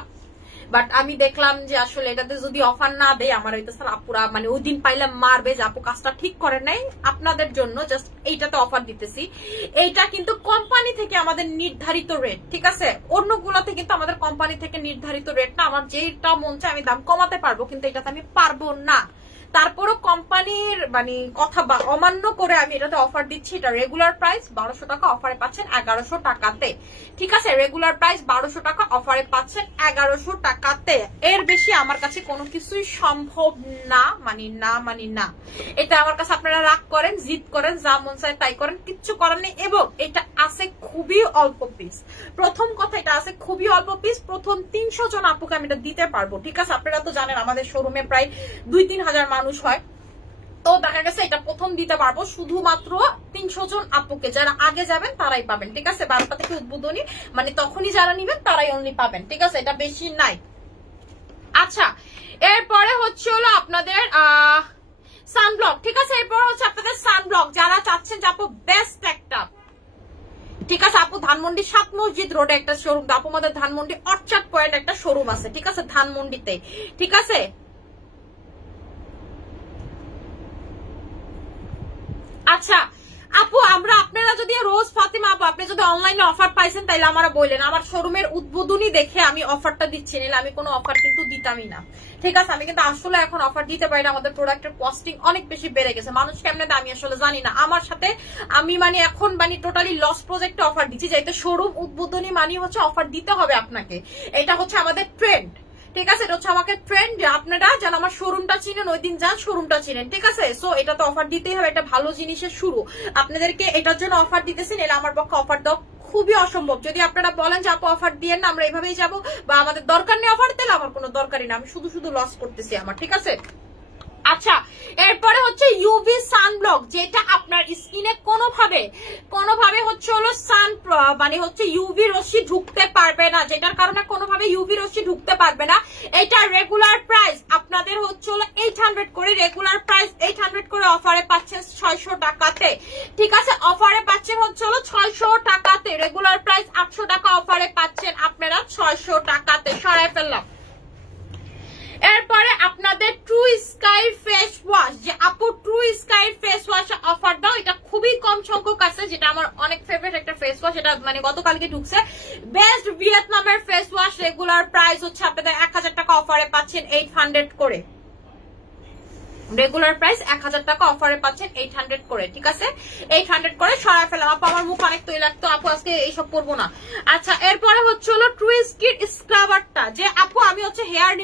বাট আমি দেখলাম যে আসলে এটাতে যদি অফার না দেয় আমার হইতেছে আপুরা মানে ওই দিন পাইলাম মারবে যে আপু কাজটা ঠিক করে নাই, আপনাদের জন্য জাস্ট এইটাতে অফার দিতেছি। এইটা কিন্তু কোম্পানি থেকে আমাদের নির্ধারিত রেট, ঠিক আছে অন্যগুলোতে কিন্তু আমাদের কোম্পানি থেকে নির্ধারিত রেট না, আমার যেটা মন চায় আমি দাম কমাতে পারবো, কিন্তু এটাতে আমি পারবো না। তারপরও কোম্পানির মানে কথা অমান্য করে আমি এটাতে অফার দিচ্ছি। এটা রেগুলার প্রাইস 1200 টাকা, অফারে পাচ্ছেন 1100 টাকাতে, ঠিক আছে রেগুলার প্রাইস 1200 টাকা, অফারে পাচ্ছেন 1100 টাকাতে। এর বেশি আমার কাছে কোনো কিছুই সম্ভব না, মানি না। এটা আমার কাছে আপনারা রাগ করেন, জিদ করেন, যা মন চায় তাই করেন, কিচ্ছু করার নেই। এবং এটা আছে খুবই অল্প পিস, প্রথম কথা এটা আছে খুবই অল্প পিস, প্রথম 300 জন আপুকে আমি এটা দিতে পারবো, ঠিক আছে আপনারা তো জানেন আমাদের শোরুমে প্রায় 2-3 হাজার মানুষ হয়, তো দেখা গেছে এটা প্রথম দিতে পারবো শুধুমাত্র 300 জন আপুকে, যারা আগে যাবেন তারাই পাবেন, ঠিক আছে 12টা থেকে উদ্বোধনী মানে তখনই যারা নিবেন তারাই অনলি পাবেন, ঠিক আছে এটা বেশি নাই। আচ্ছা এরপরে হচ্ছে হলো আপনাদের সানব্লক, ঠিক আছে এরপর হচ্ছে আপনাদের সানব্লক যারা চাচ্ছেন যে আপু বেস্ট একটা, ঠিক আছে আপু ধানমন্ডি 7 মসজিদ রোডে একটা শোরুম, আপু আমাদের ধানমন্ডি অর্চার্ড পয়েন্ট একটা শোরুম আছে, ঠিক আছে ধানমন্ডিতে, ঠিক আছে আচ্ছা আপু আপনারা যদি রোজ ফাতিমা আপু আপনি যদি অনলাইনে অফার পাইছেন তাইলে আমারা বললেন, আমার শোরুমের উদ্বোধনী দেখে আমি অফারটা দিচ্ছি, নিলে আমি কোনো অফার কিন্তু দিতামই না, ঠিক আছে আমি কিন্তু আসলে এখন অফার দিতে পারি না, আমাদের প্রোডাক্টের কস্টিং অনেক বেশি বেড়ে গেছে, মানুষ কেমনে আমি আসলে জানি না। আমার সাথে আমি এখন টোটালি লস প্রজেক্টে অফার দিচ্ছি, যাইতে শোরুম উদ্বোধনী হচ্ছে অফার দিতে হবে আপনাকে, এটা হচ্ছে আমাদের ট্রেন্ড, ঠিক আছে এটা হচ্ছে আমাকে ট্রেন্ড, আপনারা যেন আমার শোরুমটা চিনেন, ওই দিন যান শোরুমটা চিনেন, ঠিক আছে সো এটা তো অফার দিতেই হবে, এটা ভালো জিনিসের শুরু, আপনাদেরকে এটার জন্য অফার দিতেছি, এলে আমার পক্ষে অফার দাও খুবই অসম্ভব। যদি আপনারা বলেন যে আপু অফার দিয়ে না আমরা এইভাবেই যাবো বা আমাদের দরকার নেই অফার, দিলে আমার কোনো দরকারই না, আমি শুধু লস করতেছি আমার, ঠিক আছে। আচ্ছা এরপরে হচ্ছে ইউভি সানব্লক, যেটা আপনার স্কিনে কোনোভাবে হচ্ছে হলো হচ্ছে ইউভি রশ্মি ঢুকতে পারবে না, যেটার কারণে কোনোভাবে ইউভি রশ্মি ঢুকতে পারবে না। এটা রেগুলার প্রাইস আপনাদের হচ্ছে হলো 800 করে, রেগুলার প্রাইস 800 করে, অফারে পাচ্ছেন 600 টাকাতে, ঠিক আছে অফারে পাচ্ছেন হচ্ছে হলো 600 টাকাতে, রেগুলার প্রাইস 800 টাকা, অফারে পাচ্ছেন আপনারা 600 টাকাতে, সরাই ফেললাম। এরপরে আপনাদের ট্রু স্কাই ফেস ওয়াশ, যে আপু true sky face wash offer দাও, এটা খুবই কম সংখ্যক আছে, যেটা আমার অনেক ফেভারিট একটা ফেস ওয়াশ, এটা গতকালকে ঢুকছে, বেস্ট ভিয়েতনামের ফেস ওয়াশ, রেগুলার প্রাইস হচ্ছে আপনাদের 1000 টাকা, অফারে পাচ্ছেন 800 করে, রেগুলার প্রাইস 1000 টাকা, অফারে পাচ্ছেন 800 করে, ঠিক আছে 800 করে, সরাই ফেলাম। আপু আমার মুখ অনেক তৈলাক্ত, আপু আজকে এইসব করবো না। আচ্ছা এরপরে হচ্ছে হলো ট্রু স্কিন স্ক্রাবারটা, যে আপু আমি হচ্ছে হেয়ার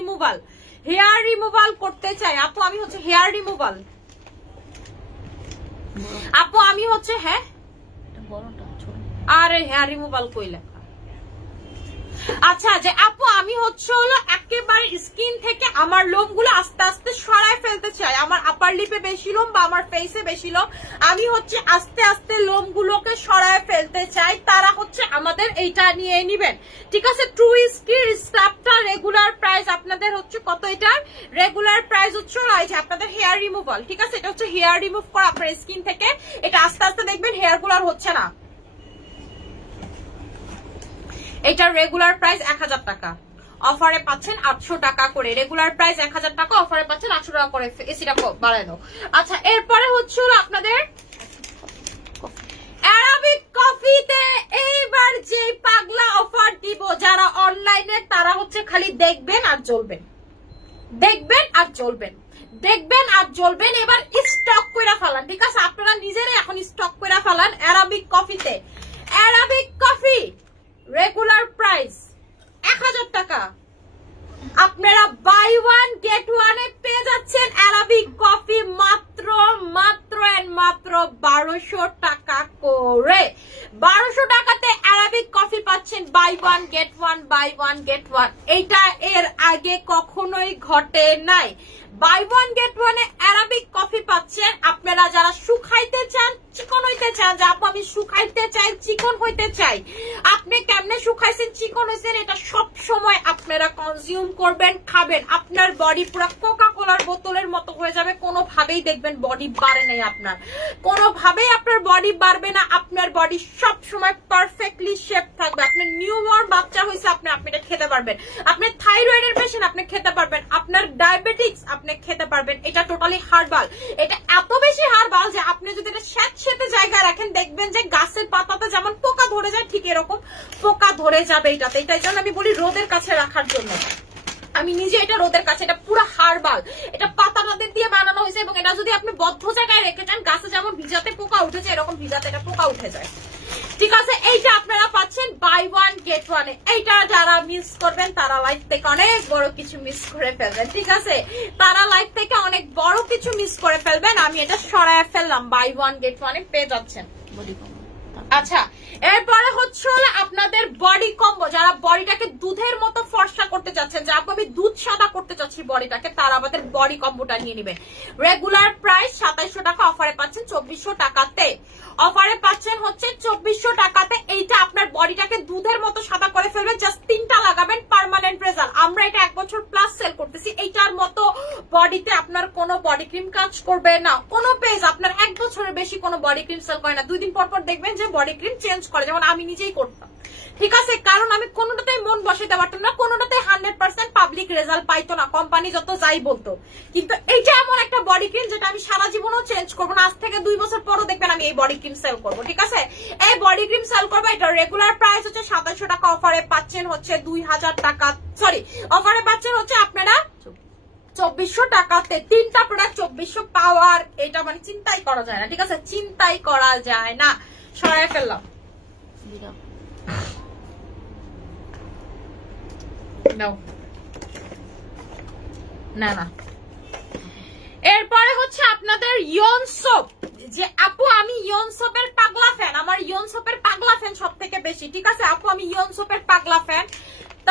রিমুভাল করতে চাই, আপু আমি হচ্ছে হেয়ার রিমুভাল, আপু আমি হচ্ছে আরে হেয়ার রিমুভাল কই লেখা, আচ্ছা যে আপু আমি হচ্ছে হলো একেবারে স্কিন থেকে আমার লোমগুলো আস্তে আস্তে সরায় ফেলতে চাই, আমার আপার লিপে বেশি লোম বা আমার ফেসে বেশি লোম, আমি হচ্ছে আস্তে আস্তে লোমগুলোকে সরায় ফেলতে চাই, তারা হচ্ছে আমাদের এইটা নিয়ে নিবেন। ঠিক আছে, ট্রু স্কিন স্ক্রাবটা রেগুলার প্রাইস আপনাদের হচ্ছে কত? এটার রেগুলার প্রাইস হচ্ছে এই যে আপনাদের হেয়ার রিমুভাল। ঠিক আছে, এটা হচ্ছে হেয়ার রিমুভ করা আপনার স্কিন থেকে। এটা আস্তে আস্তে দেখবেন হেয়ার গুলো আর হচ্ছে না। এটার রেগুলার প্রাইস 1000 টাকা, অফারে পাচ্ছেন 800 টাকা করে। রেগুলার প্রাইস 1000 টাকা, অফারে পাচ্ছেন 800 টাকা করে। এসিটা বাড়ায় দাও। আচ্ছা এরপরে হচ্ছে আপনাদের অ্যারাবিক কফিতে এইবার যে পাগলা অফার দিব, যারা অনলাইনে তারা হচ্ছে খালি দেখবেন আর জ্বলবেন, দেখবেন আর জ্বলবেন, দেখবেন আর জ্বলবেন। এবার স্টক করে ফেলান। ঠিক আছে, আপনারা নিজেরা এখন স্টক করে ফেলান অ্যারাবিক কফিতে। অ্যারাবিক কফি রেগুলার প্রাইস 1000 টাকা, আপনারা বাই ওয়ান গেট ওয়ান এ পেয়ে যাচ্ছেন অ্যারাবিক কফি মাত্র মাত্র এন্ড মাত্র 1200 টাকা করে। 1200 টাকাতে অ্যারাবিক কফি পাচ্ছেন buy one get one, buy one get one. এইটা এর আগে কখনোই ঘটে নাই। বাই ওয়ান গেট ওয়ান এ অ্যারাবিক কফি পাচ্ছেন। আপনারা যারা শুকাইতে চান, চিকন হইতে চান, যে আপু আমি শুকাইতে চাই, চিকন হইতে চাই, আপনি কেমনে শুকাইছেন, চিকন হয়েছেন, এটা সব সময় আপনারা কনজিউম করবেন, খাবেন, আপনার বডি পুরো কোকা কোলার বোতলের মতো হয়ে যাবে। কোনোভাবেই দেখবেন বডি বাড়ে নাই আপনার, কোনোভাবেই আপনার বডি বাড়বে না। আপনার বডি সব সময় পারফেক্টলি শেপ থাকবে। আপনার নিউ বর্ন বাচ্চা হয়েছে, আপনি এটা খেতে পারবেন। আপনার থাইরয়েডের পেশেন্ট আপনি খেতে পারবেন। আপনার ডায়াবেটিক্স আপনি খেতে পারবেন। এটা টোটালি হার্বাল। এটা এত বেশি হার্বাল যে আপনি যদি এটা স্যাঁতস্যাঁতে জায়গায় রাখেন, দেখবেন যে গাছের পাতাতে যেমন পোকা ধরে যায়, ঠিক এরকম পোকা ধরে যাবে এটাতে। এটাই জন্য আমি বলি রোদের কাছে রাখার জন্য। আমি নিজে এটা রোদের কাছে, এটা পুরো হার্বাল, এটা পাতা তাদের দিয়ে বানানো হয়েছে। এবং এটা যদি আপনি বদ্ধ জায়গায় রেখে যান, গাছে যেমন ভিজাতে পোকা উঠেছে, এরকম ভিজাতে এটা পোকা উঠে যায়। ঠিক আছে, এইটা আপনারা পাচ্ছেন বাই ওয়ান গেট ওয়ানে। এইটা যারা মিস করবেন তারা লাইফ থেকে অনেক বড় কিছু মিস করে ফেলবেন। ঠিক আছে, তারা লাইফ থেকে অনেক বড় কিছু মিস করে ফেলবেন। আমি এটা সরায় ফেললাম, বাই ওয়ান গেট ওয়ানে পেয়ে যাচ্ছেন। আচ্ছা এরপরে হচ্ছে আপনাদের বডি কম্বো। যারা বডিটাকে দুধের মতো ফর্সা করতে চাচ্ছেন, যে আপু আমি দুধ সাদা করতে চাচ্ছি বডিটাকে, তারা আমাদের বডি কম্বোটা নিয়ে নেবেন। রেগুলার প্রাইস 2700 টাকা, অফারে পাচ্ছেন 2400 টাকাতে। অফারে পাচ্ছেন হচ্ছে 2400 টাকাতে। এইটা আপনার বডিটাকে দুধের মতো সাদা করে ফেলবে। জাস্ট 3টা লাগাবেন, পার্মানেন্ট রেজাল্ট। আমরা এটা 1 বছর প্লাস সেল করতেছি। এইটার মতো বডিতে আপনার কোনো বডি ক্রিম কাজ করবে না। কোনো পেজ আপনার 1 বছরের বেশি কোনো বডি ক্রিম সেল করে না। 2 দিন পর পর দেখবেন যে বডি ক্রিম চেঞ্জ করে, যেমন আমি নিজেই করতাম। ঠিক আছে, কারণ আমি কোনোটাতেই মন বসাইতে পারতাম না, কোনোটাতে 100% পাবলিক রেজাল্ট পাইতো না, কোম্পানি যত যাই বলতো। কিন্তু এইটা এমন একটা বডি ক্রিম যেটা আমি সারা জীবনও চেঞ্জ করবো না। আজ থেকে 2 বছর পরও দেখবেন আমি এই বডি ক্রিম সেল করবো। ঠিক আছে, এই বডি ক্রিম সেল করবো। এটা রেগুলার প্রাইস হচ্ছে 2700 টাকা, অফারে পাচ্ছেন হচ্ছে 2000 টাকা, সরি অফারে পাচ্ছেন হচ্ছে আপনারা 2400 টাকাতে। 3টা প্রোডাক্ট 2400 পাওয়ার, এটা মানে চিন্তাই করা যায় না। ঠিক আছে, চিন্তাই করা যায় না। সরাই ফেললাম না না। এরপরে হচ্ছে আপনাদের ইয়ন সোপ। যে আপু আমি ইয়ন সোপের পাগলা ফ্যান, আমার ইয়ন সোপের পাগলা ফ্যান সব থেকে বেশি। ঠিক আছে আপু আমি ইয়ন সোপের পাগলা ফ্যান,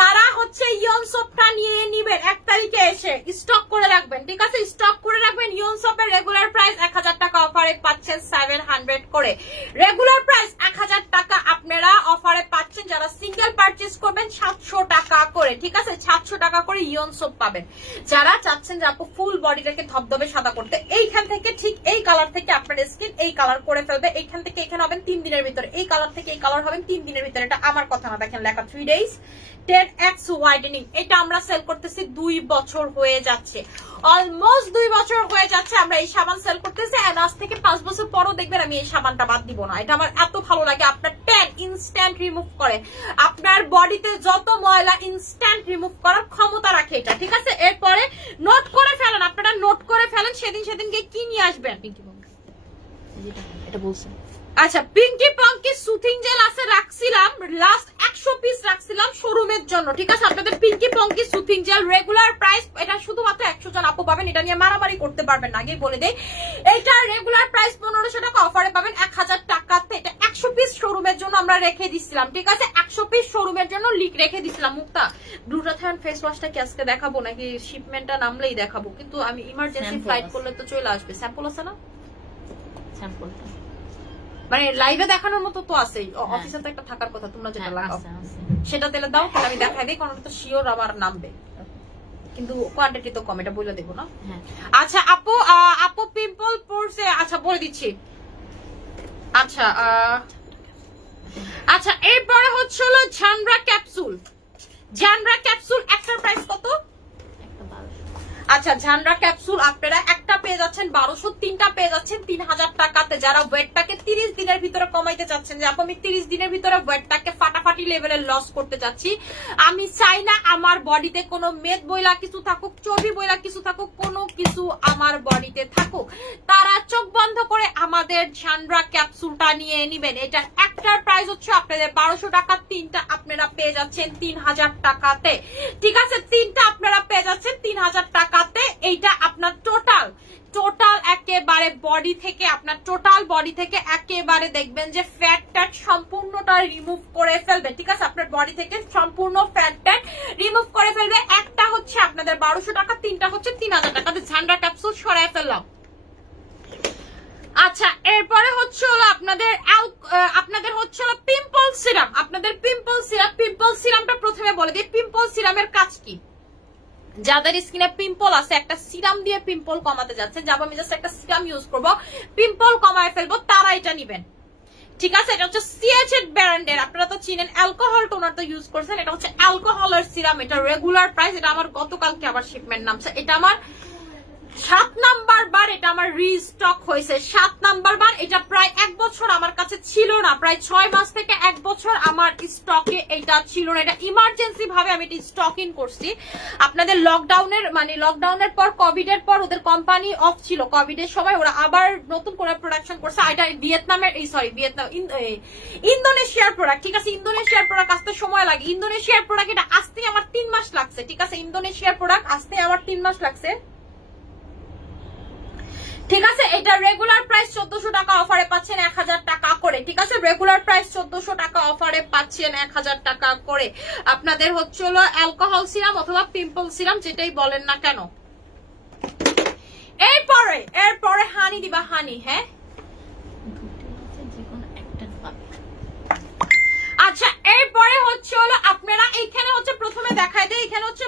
তারা হচ্ছে ইয়ন সোপটা নিয়ে নিবেন। 1 তারিখে এসে স্টক করে রাখবেন। ঠিক আছে, স্টক করে রাখবেন। ইয়ন সোপের রেগুলার প্রাইস 1000 টাকা, অফারে পাচ্ছেন 700 করে। রেগুলার প্রাইস 1000 টাকা, আপনারা অফারে পাচ্ছেন যারা সিঙ্গেল পারচেজ করবেন 700 টাকা করে। ঠিক আছে, 700 টাকা করে ইয়ন সোপ পাবেন। যারা চাচ্ছেন যে আপু ফুল বডিটাকে ধবধবে সাদা করতে, এইখান থেকে ঠিক এই কালার থেকে আপনার স্কিন এই কালার করে ফেলবে। এইখান থেকে এখানে হবেন 3 দিনের ভিতরে, এই কালার থেকে এই কালার হবেন 3 দিনের ভিতরে। এটা আমার কথা না, দেখেন লেখা 3 days 10x হোয়াইটেনিং। এটা আমরা সেল করতেছি 2 বছর হয়ে যাচ্ছে, অলমোস্ট 2 বছর হয়ে যাচ্ছে আমরা এই সাবান সেল করতেছি। আর আজ থেকে 5 বছর পরও দেখবেন আমি এই সাবানটা বাদ দিব না। এটা আমার এত ভালো লাগে। আপনার ট্যান ইনস্ট্যান্ট রিমুভ করে, আপনার বডিতে যত ময়লা ইনস্ট্যান্ট রিমুভ করার ক্ষমতা রাখে এটা। ঠিক আছে, এরপরে নোট করে ফেলেন, আপনারা নোট করে ফেলেন, সেদিন গিয়ে কি নিয়ে আসবেন। এটা বলছেন। আচ্ছা, পিঙ্কি পঙ্কি সুথিং জেল আছে, রাখছিলাম লাস্ট 100 পিস রাখছিলাম শোরুমের জন্য। ঠিক আছে, আপনাদের Pinky Ponky soothing gel regular price, এটা শুধুমাত্র 100 জন আপু পাবেন। এটা নিয়ে মারামারি করতে পারবেন না, আগে বলে দেই। এটা রেগুলার প্রাইস 1500 টাকা, অফারে পাবেন 1000 টাকাতে। এটা 100 পিস শোরুমের জন্য আমরা রেখে দিছিলাম, ঠিক আছে? 100 পিস শোরুমের জন্য লিক রেখে দিছিলাম। মুক্তা গ্লুটাথায়ন ফেস ওয়াশটা কি আজকে দেখাবো নাকি শিপমেন্টটা নামলেই দেখাবো? কিন্তু আমি ইমার্জেন্সি ফ্লাইট করলে তো চলে আসবে। স্যাম্পল আছে না? স্যাম্পলটা মানে লাইভে দেখানোর মতো তো আছেই, অফিসে তো একটা থাকার কথা। তোমরা যেটা লাগাও সেটা তেলে দাও, তাহলে আমি দেখাই দিই, কারণ তো শিওর আবার নামবে, কিন্তু কোয়ান্টিটি তো কম, এটা বলে দেবো না? আচ্ছা আপু, আপু পিম্পল পড়ছে, আচ্ছা বলে দিচ্ছি। আচ্ছা আচ্ছা এরপরে হচ্ছে হলো ঝান্ড্রা ক্যাপসুল। ঝান্ড্রা ক্যাপসুল একটার প্রাইস কত? আচ্ছা ঝান্ড্রা ক্যাপসুল আপনারা একটা পেয়ে যাচ্ছেন 1200, তিনটা পেয়ে যাচ্ছেন 3000 টাকাতে। যারা ওয়েটটাকে 30 দিনের ভিতরে কমাইতে চাচ্ছেন, যে আপু আমি 30 দিনের ভিতরে ওয়েটটাকে ফাটাফাটি লেভেলে লস করতে চাচ্ছি, আমি চাই না আমার বডিতে কোনো মেদ বইলা কিছু থাকুক, চর্বি বইলা কিছু থাকুক, কোনো কিছু আমার বডিতে থাকুক, তারা চোখ বন্ধ করে আমাদের ঝান্ড্রা ক্যাপসুলটা নিয়ে নিবেন। এটা একটার প্রাইস হচ্ছে আপনাদের 1200 টাকা, তিনটা আপনারা পেয়ে যাচ্ছেন 3000 টাকাতে, ঠিক আছে? তিনটা আপনারা পেয়ে যাচ্ছেন 3000 টাকাতে। এইটা আপনার টোটাল একেবারে বডি থেকে, আপনার টোটাল বডি থেকে একেবারে দেখবেন যে ফ্যাট ট্যাট সম্পূর্ণটা রিমুভ করে ফেলবে, ঠিক আছে? আপনার বডি থেকে সম্পূর্ণ ফ্যাট ট্যাট রিমুভ করে ফেলবে। একটা হচ্ছে আপনাদের 1200 টাকা, তিনটা হচ্ছে 3000 টাকাতে ঝান্ড্রা ক্যাপসুল সরাই ফেললাম। আচ্ছা এরপরে হচ্ছে হলো আপনাদের হচ্ছে হলো পিম্পল সিরাম। আপনাদের পিম্পল সিরামটা প্রথমে বলে দিই, পিম্পল সিরামের কাজ কি? যাদের স্কিনে পিম্পল আছে, একটা সিরাম দিয়ে পিম্পল কমাতে যাচ্ছে, যাবো আমি জাস্ট একটা সিরাম ইউজ করবো, পিম্পল কমায় ফেলবো, তারা এটা নিবেন, ঠিক আছে? এটা হচ্ছে সিএচএড ব্র্যান্ডের, আপনারা তো চিনেন, অ্যালকোহল টোনার তো ইউজ করছেন, এটা হচ্ছে অ্যালকোহলের সিরাম। এটা রেগুলার প্রাইস, এটা আমার গতকালকে আবার শিপমেন্ট নামছে, এটা আমার 7 নাম্বার বার, এটা আমার রিস্টক হয়েছে 7 নাম্বার বার। এটা প্রায় 1 বছর আমার কাছে ছিল না, প্রায় 6 মাস থেকে 1 বছর আমার স্টকে এটা ছিল না। এটা ইমার্জেন্সি ভাবে আমি এটা স্টক ইন করছি। আপনাদের লকডাউনের পর, কোভিড এর পর ওদের কোম্পানি অফ ছিল, কোভিড এর সময় ওরা আবার নতুন করে প্রোডাকশন করছে। এটা ইন্দোনেশিয়ার প্রোডাক্ট, ঠিক আছে? ইন্দোনেশিয়ার প্রোডাক্ট আসতে সময় লাগে, ইন্দোনেশিয়ার প্রোডাক্ট এটা আসতে আমার 3 মাস লাগছে, ঠিক আছে? ইন্দোনেশিয়ার প্রোডাক্ট আসতে আমার 3 মাস লাগছে, ঠিক আছে? এটা রেগুলার প্রাইস 1400 টাকা, অফারে পাচ্ছেন 1000 টাকা করে, ঠিক আছে? রেগুলার প্রাইস 1400 টাকা, অফারে পাচ্ছেন 1000 টাকা করে। আপনাদের হচ্ছে হলো অ্যালকোহল সিরাম অথবা পিম্পল সিরাম, যেটাই বলেন না কেন। এরপরে হানি দিবা, হানি। হ্যাঁ আচ্ছা এরপরে হচ্ছে হলো আপনারা এখানে হচ্ছে প্রথমে দেখায় দেয়, এখানে হচ্ছে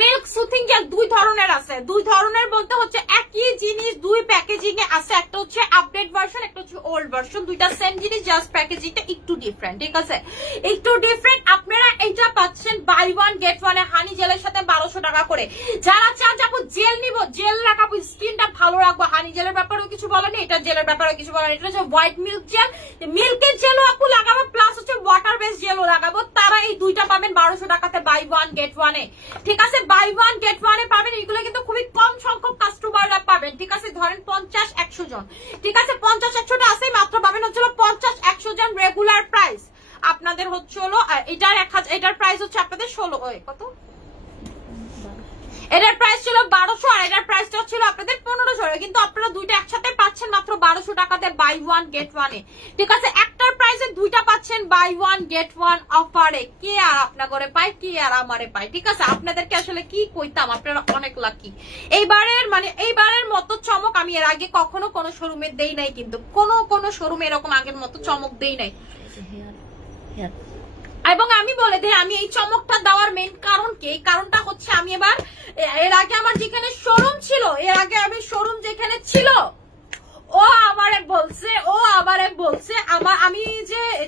মিল্ক সুথিং জেল 2 ধরনের আছে। 2 ধরনের বলতে হচ্ছে একই জিনিস 2 প্যাকেজিং এ আছে, একটা হচ্ছে আপডেট ভার্সন, একটা হচ্ছে ওল্ড ভার্সন, দুইটা সেম জিনিস, জাস্ট প্যাকেজিংটা একটু ডিফারেন্ট, ঠিক আছে? একটু ডিফারেন্ট। আপনারা এটা পাচ্ছেন বাই 1 গেট 1 এ হানি জেলের সাথে 1200 টাকা করে। যারা চান যাবো জেল নিব, জেল রাখাবো, স্কিনটা ভালো রাখবো, হানি জেলের ব্যাপারেও কিছু বলেনি, এটা জেলের ব্যাপারেও কিছু বলেনি, এটা হচ্ছে হোয়াইট মিল্ক জেল, মিল্কের জেলও আপু লাগাবো, প্লাস হচ্ছে ওয়াটার বেস জেলও লাগাবো। তারা এই দুইটা পাবেন 1200 টাকাতে বাই 1 গেট 1 এ, ঠিক আছে? বাই 1 গেট 1 এ পাবেন। এগুলো কিন্তু খুবই কম সংখ্যক কাস্টমাররা পাবেন, ঠিক আছে? ধরেন 50-100 জন, ঠিক আছে? 50-100টা আছে মাত্র, পাবেন হচ্ছে 50-100 জন। রেগুলার প্রাইস আপনাদের হচ্ছে হলো এটার প্রাইস হচ্ছে আপনাদের 16 কত, এটার প্রাইস ছিল 1200, আর এটার প্রাইসটা ছিল আপনাদের 1500, কিন্তু আপনারা দুইটা একসাথে পাচ্ছেন মাত্র 1200 টাকাতে বাই 1 গেট 1 এ, ঠিক আছে? একটার প্রাইসে দুইটা পাচ্ছেন বাই 1 গেট 1 অফারে। কে আর আপনা করে পায়, কে আর আমারে পায়, ঠিক আছে? আপনাদেরকে আসলে কি কইতাম, আপনারা অনেক লাকি। এইবারের মতো চমক আমি এর আগে কখনো কোনো শোরুমে দেই নাই, কিন্তু কোনো শোরুমে এরকম আগের মতো চমক দেই নাই। এবং আমি বলে দিই, আমি এই চমকটা দেওয়ার মেইন কারণ কি? এই কারণটা হচ্ছে আমি এর আগে আমার যেখানে শোরুম ছিল, এর আগে আমি শোরুম যেখানে ছিল, ও আমারে বলছে আমি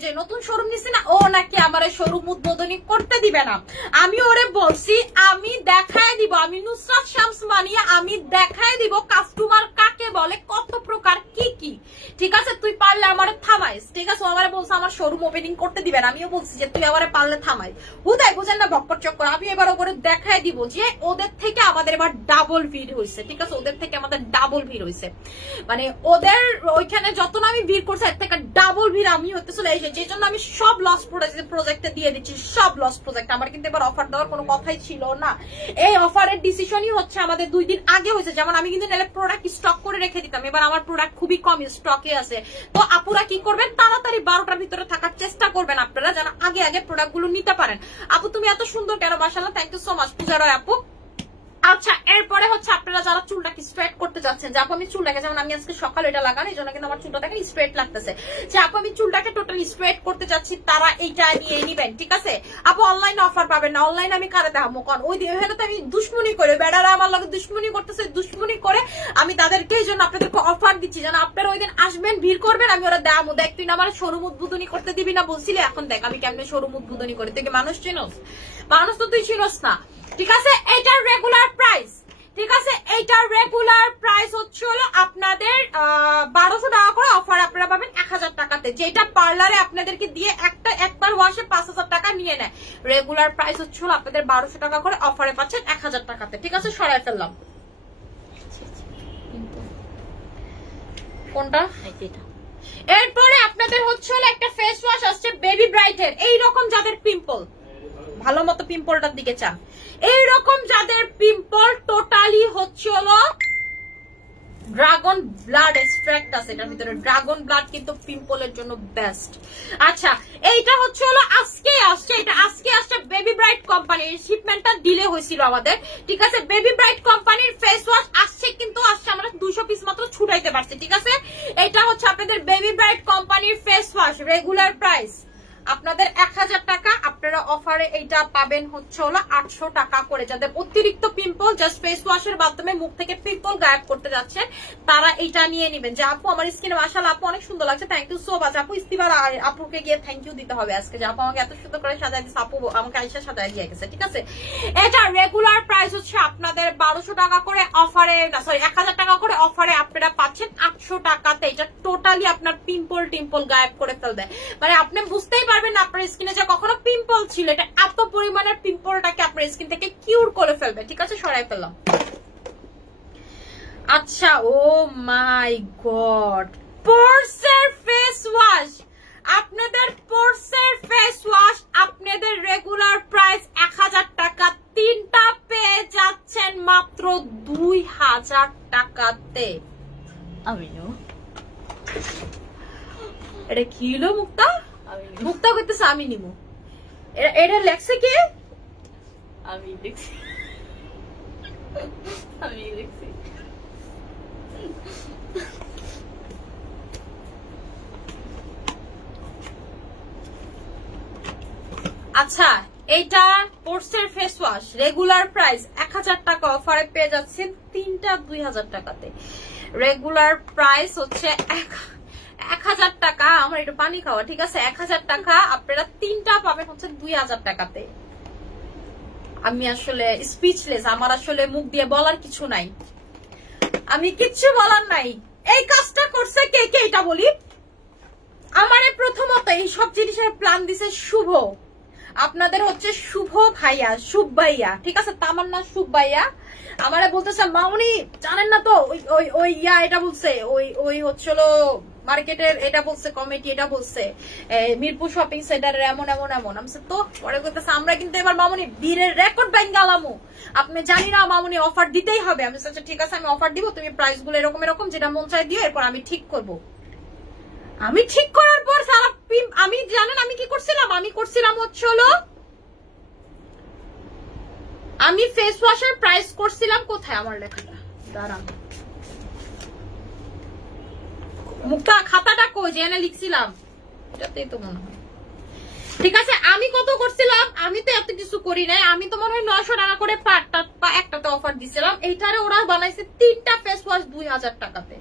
যে নতুন শোরুম নিছি না, ও নাকি আমারে শোরুম উদ্বোধনী করতে দিবে না। আমি ওরে বলছি আমি দেখায় দিব, আমি নুসরাত শামস মানিয়া, আমি দেখায় দিব কাস্টমার কাকে বলে, কত প্রকার কি কি, ঠিক আছে? তুই পারলে আমার থামাইস, ঠিক আছে? ও আমারে বলছে আমার শোরুম ওপেনিং করতে দিবে না। আমিও বলছি যে তুই আমারে পারলে থামাই, হুদায় বুঝেন না বকপট চক্কর। আমি এবার ওপরে দেখায় দিব যে ওদের থেকে আমাদের এবার ডাবল ভিড় হয়েছে, ঠিক আছে? ওদের থেকে আমাদের ডাবল ভিড় হয়েছে, মানে ও ওদের ওইখানে যত না আমি ভিড় করছি এর থেকে ডাবল ভিড় আমি হতেছিল এই যে জন্য আমি সব লস প্রজেক্টে দিয়ে দিচ্ছি, সব লস প্রজেক্ট। আমার কিন্তু এবার অফার দেওয়ার কোনো কথাই ছিল না। এই অফারের ডিসিশনই হচ্ছে আমাদের 2 দিন আগে হয়েছে। যেমন আমি কিন্তু নাহলে প্রোডাক্ট স্টক করে রেখে দিতাম, এবার আমার প্রোডাক্ট খুবই কম স্টকে আছে। তো আপুরা কি করবেন, তাড়াতাড়ি 12টার ভিতরে থাকার চেষ্টা করবেন আপনারা, যেন আগে আগে প্রোডাক্ট গুলো নিতে পারেন। আপু তুমি এত সুন্দর কেন, মাশাআল্লাহ, থ্যাংক ইউ সো মাচ পূজা রয় আপু। আচ্ছা এরপরে হচ্ছে আপনারা যারা চুলটাকে স্ট্রেট করতে যাচ্ছেন, যে আপু আমি চুলটাকে, যেমন আমি আজকে সকালে এটা লাগানো, এই জন্য কিন্তু আমার চুলটা দেখেন স্ট্রেট লাগতেছে, যে আপু আমি চুলটাকে টোটালি স্ট্রেট করতে যাচ্ছি, তারা এইটা নিয়ে নিবেন, ঠিক আছে? আপু অনলাইনে অফার পাবেন না, অনলাইনে আমি কারে দেখাবো, কারণ ওই হলে তো আমি দুশ্মনী করে, বেড়ারা আমার লগে দুশ্মনী করতেছে, দুশ্মনী করে আমি তাদেরকে এই জন্য আপনাদেরকে অফার দিচ্ছি, যেন আপনারা ওই দিন আসবেন, ভিড় করবেন, আমি ওরা দেখাবো, দেখ তুই না আমার শোরুম উদ্বোধনী করতে দিবি না বলছিলি, এখন দেখ আমি কেমনে শোরুম উদ্বোধনী করি। তুই কি মানুষ চিনোস? মানুষ তো তুই চিনোস না, ঠিক আছে? এটার রেগুলার প্রাইস, ঠিক আছে, এইটার রেগুলার প্রাইস হচ্ছে হলো আপনাদের 1200 টাকা করে, অফার আপনারা পাবেন 1000 টাকাতে, যেটা পার্লারে আপনাদেরকে দিয়ে একবার ওয়াশে 5000 টাকা নিয়ে নেয়। রেগুলার প্রাইস হচ্ছে হলো আপনাদের 1200 টাকা করে, অফারে পাচ্ছেন 1000 টাকাতে, ঠিক আছে? সরাই ফেললাম কোনটা। এরপরে আপনাদের হচ্ছে হলো একটা ফেস ওয়াশ আসছে বেবি ব্রাইটের, এইরকম যাদের পিম্পল, ভালো মতো পিম্পলটার দিকে চান, এইরকম যাদের পিম্পল টোটালি হচ্ছে হলো ড্রাগন ব্লাড এক্সট্রাক্ট আছে এটার ভিতরে, ড্রাগন ব্লাড কিন্তু পিম্পলের জন্য বেস্ট। আচ্ছা এইটা হচ্ছে হলো আজকে আসছে, এটা আজকে আসছে বেবি ব্রাইট কোম্পানির, শিপমেন্টটা ডিলে হয়েছিল আমাদের, ঠিক আছে? বেবি ব্রাইট কোম্পানির ফেস ওয়াশ আসছে, কিন্তু আসছে আমরা 200 পিস মাত্র ছুটাইতে পারছি, ঠিক আছে? এটা হচ্ছে আপনাদের বেবি ব্রাইট কোম্পানির ফেস ওয়াশ, রেগুলার প্রাইস আপনাদের 1000 টাকা, আপনারা অফারে এইটা পাবেন হচ্ছে হলো 800 টাকা করে। যাদের অতিরিক্ত পিম্পল, জাস্ট ফেস ওয়াশের মাধ্যমে মুখ থেকে পিম্পল গায়েব করতে যাচ্ছেন, তারা এইটা নিয়ে নেবেন। যে আপু আমার স্কিনে মাশাআল্লাহ আপু অনেক সুন্দর লাগছে, থ্যাংক ইউ সো মাচ আপু। ইস্তিবার আপুকে গিয়ে থ্যাংক ইউ দিতে হবে আজকে, যে আপু আমাকে এত সুন্দর করে সাজাই দিচ্ছে, আপু আমাকে আইসা সাজাই দিয়ে গেছে, ঠিক আছে? এটা রেগুলার প্রাইস হচ্ছে আপনাদের 1200 টাকা করে, অফারে না সরি 1000 টাকা করে, অফারে আপনারা পাচ্ছেন 800 টাকাতে। এটা টোটালি আপনার পিম্পল টিম্পল গায়েব করে ফেলবে, মানে আপনি বুঝতেই পারবেন আপনার স্কিনে যে কখনো পিম্পল ছিল, এটা এত পরিমাণের পিম্পলটাকে আপনার স্কিন থেকে কিউর করে ফেলবে, ঠিক আছে? সরাই ফেললাম। আচ্ছা ও মাই গড, পোরসের ফেস ওয়াশ, আপনাদের পোরসের ফেস ওয়াশ আপনাদের রেগুলার প্রাইস 1000 টাকা, তিনটা পেয়ে যাচ্ছেন মাত্র 2000 টাকাতে। এটা কি হলো মুক্তা? মুক্তা করতেছে আমি নিবো, এটা লেখছে কে? আমি লিখছি, আমি লিখছি। আচ্ছা এইটা পোরসের ফেস ওয়াশ, রেগুলার প্রাইস 1000 টাকা, অফারে পেয়ে যাচ্ছেন তিনটা 2000 টাকাতে। রেগুলার প্রাইস হচ্ছে 1000 টাকা, আমার একটু পানি খাওয়া, ঠিক আছে? 1000 টাকা, আপনারা তিনটা পাবেন হচ্ছে 2000 টাকাতে। আমি আসলে স্পিচলেস, আমার আসলে মুখ দিয়ে বলার কিছু নাই, আমি কিচ্ছু বলার নাই। এই কাজটা করছে কে কে এটা বলি? আমারে প্রথমত এই সব জিনিসের প্ল্যান দিছে শুভ, আপনাদের হচ্ছে শুভ ভাইয়া, শুভ ভাইয়া, ঠিক আছে? তামান্না শুভ ভাইয়া আমারে বলতেছে মামুনি জানেন না তো ওই ইয়া এটা বলছে, ওই হচ্ছিল মার্কেটের এটা বলছে, কমিটি এটা বলছে, মিরপুর শপিং সেন্টারের এমন এমন এমন। আমি তো পরে বলতেছে আমরা কিন্তু এবার মামুনি বীরের রেকর্ড ব্যাঙ্গালামু, আপনি জানি না মামুনি অফার দিতেই হবে। আমি আচ্ছা ঠিক আছে আমি অফার দিব, তুমি প্রাইস গুলো এরকম এরকম যেটা মন চাই দিও, এরপর আমি ঠিক করব। আমি ঠিক করার পর সারা আমি জানেন আমি কি করছিলাম? আমি করছিলাম হচ্ছে হলো আমি ফেস ওয়াশের প্রাইস করছিলাম কোথায় আমার লেখাটা, দাঁড়ান মুক্তা খাতাটা কই যে এনে লিখছিলাম, এটাতেই তো মনে হয়, ঠিক আছে? আমি কত করছিলাম? আমি তো এত কিছু করি নাই, আমি তো মনে হয় 900 টাকা করে একটাতে অফার দিছিলাম। এইটারে ওরা বানাইছে তিনটা ফেস ওয়াশ 2000 টাকাতে,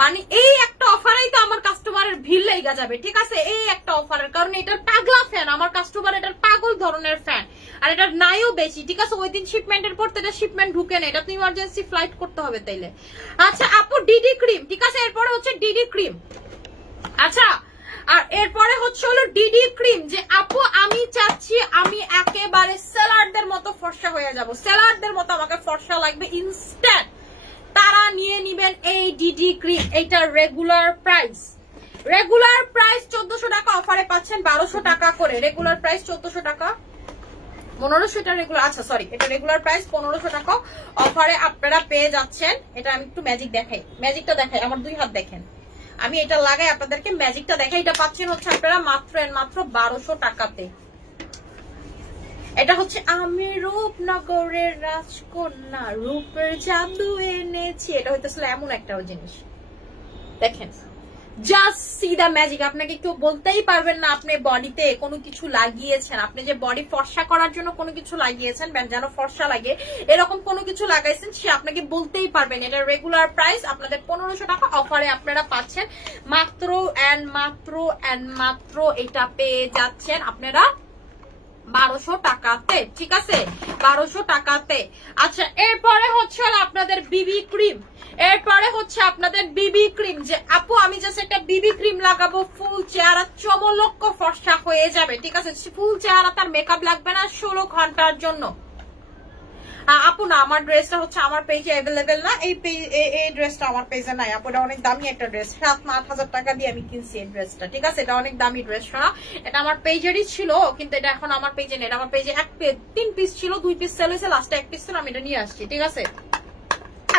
মানে এই একটা অফারেই তো আমার কাস্টমারের ভিড় লেগে যাবে, ঠিক আছে? এই একটা অফারের কারণে এটার পাগলা ফ্যান আমার কাস্টমার, এটার পাগল ধরনের ফ্যান, আর এটার নাইও বেশি, ঠিক আছে? ওই দিন শিপমেন্টের পর এটা শিপমেন্ট ঢুকে না, এটা তো ইমার্জেন্সি ফ্লাইট করতে হবে তাইলে। আচ্ছা আপু ডিডি ক্রিম, ঠিক আছে? এরপরে হচ্ছে ডিডি ক্রিম, আচ্ছা আর এরপরে হচ্ছে হলো ডিডি ক্রিম, যে আপু আমি চাচ্ছি আমি একেবারে সেলারদের মতো ফর্সা হয়ে যাব, সেলারদের মতো আমাকে ফর্সা লাগবে ইনস্ট্যান্ট, তারা নিয়ে নিবেন এই ডিডি ক্রিম। এইটার রেগুলার প্রাইস 1400 টাকা, অফারে পাচ্ছেন 1200 টাকা করে। রেগুলার প্রাইস 1400 টাকা, 1500 এটা রেগুলার, আচ্ছা সরি, এটা রেগুলার প্রাইস 1500 টাকা, অফারে আপনারা পেয়ে যাচ্ছেন। এটা আমি একটু ম্যাজিক দেখাই, ম্যাজিকটা দেখাই, আমার 2 হাত দেখেন, আমি এটা লাগাই আপনাদেরকে ম্যাজিকটা দেখাই। এটা পাচ্ছেন হচ্ছে আপনারা মাত্র 1200 টাকাতে। এটা হচ্ছে আমি রূপনগরের রাজকন্যা, রূপের জাদু এনেছি। এটা হইতেছিল এমন একটা জিনিস, দেখেন, জাস্ট সি দা ম্যাজিক। আপনাকে কেউ বলতেই পারবেন না আপনি বডিতে কোনো কিছু লাগিয়েছেন, আপনি যে বডি ফর্সা করার জন্য কোনো কিছু লাগিয়েছেন, যেন ফর্সা লাগে এরকম কোনো কিছু লাগাইছেন, সে আপনাকে বলতেই পারবেন। এটা রেগুলার প্রাইস আপনাদের 1500 টাকা, অফারে আপনারা পাচ্ছেন মাত্র এটা পেয়ে যাচ্ছেন আপনারা 1200 টাকাতে। ঠিক আছে, 1200 টাকাতে। আচ্ছা, এরপরে হচ্ছে আপনাদের বিবি ক্রিম। যে আপু আমি জাস্ট একটা বিবি ক্রিম লাগাবো, ফুল চেহারা চমলক্ষ ফর্সা হয়ে যাবে। ঠিক আছে, ফুল চেহারা তার মেকআপ লাগবে না 16 ঘন্টার জন্য। আপু না, আমার ড্রেসটা হচ্ছে আমার পেজে অ্যাভেলেবেল না, এই ড্রেসটা আমার পেজে নাই আপু। এটা অনেক দামি একটা ড্রেস, 7-8 টাকা দিয়ে আমি কিনছি এই ড্রেসটা। ঠিক আছে, এটা অনেক দামি ড্রেস না, এটা আমার পেজেরই ছিল, কিন্তু এটা এখন আমার পেজে নেই। আমার পেজে 3 পিস ছিল, 2 পিস সেল হয়েছে, লাস্টে 1 পিস ছিল, আমি এটা নিয়ে আসছি। ঠিক আছে,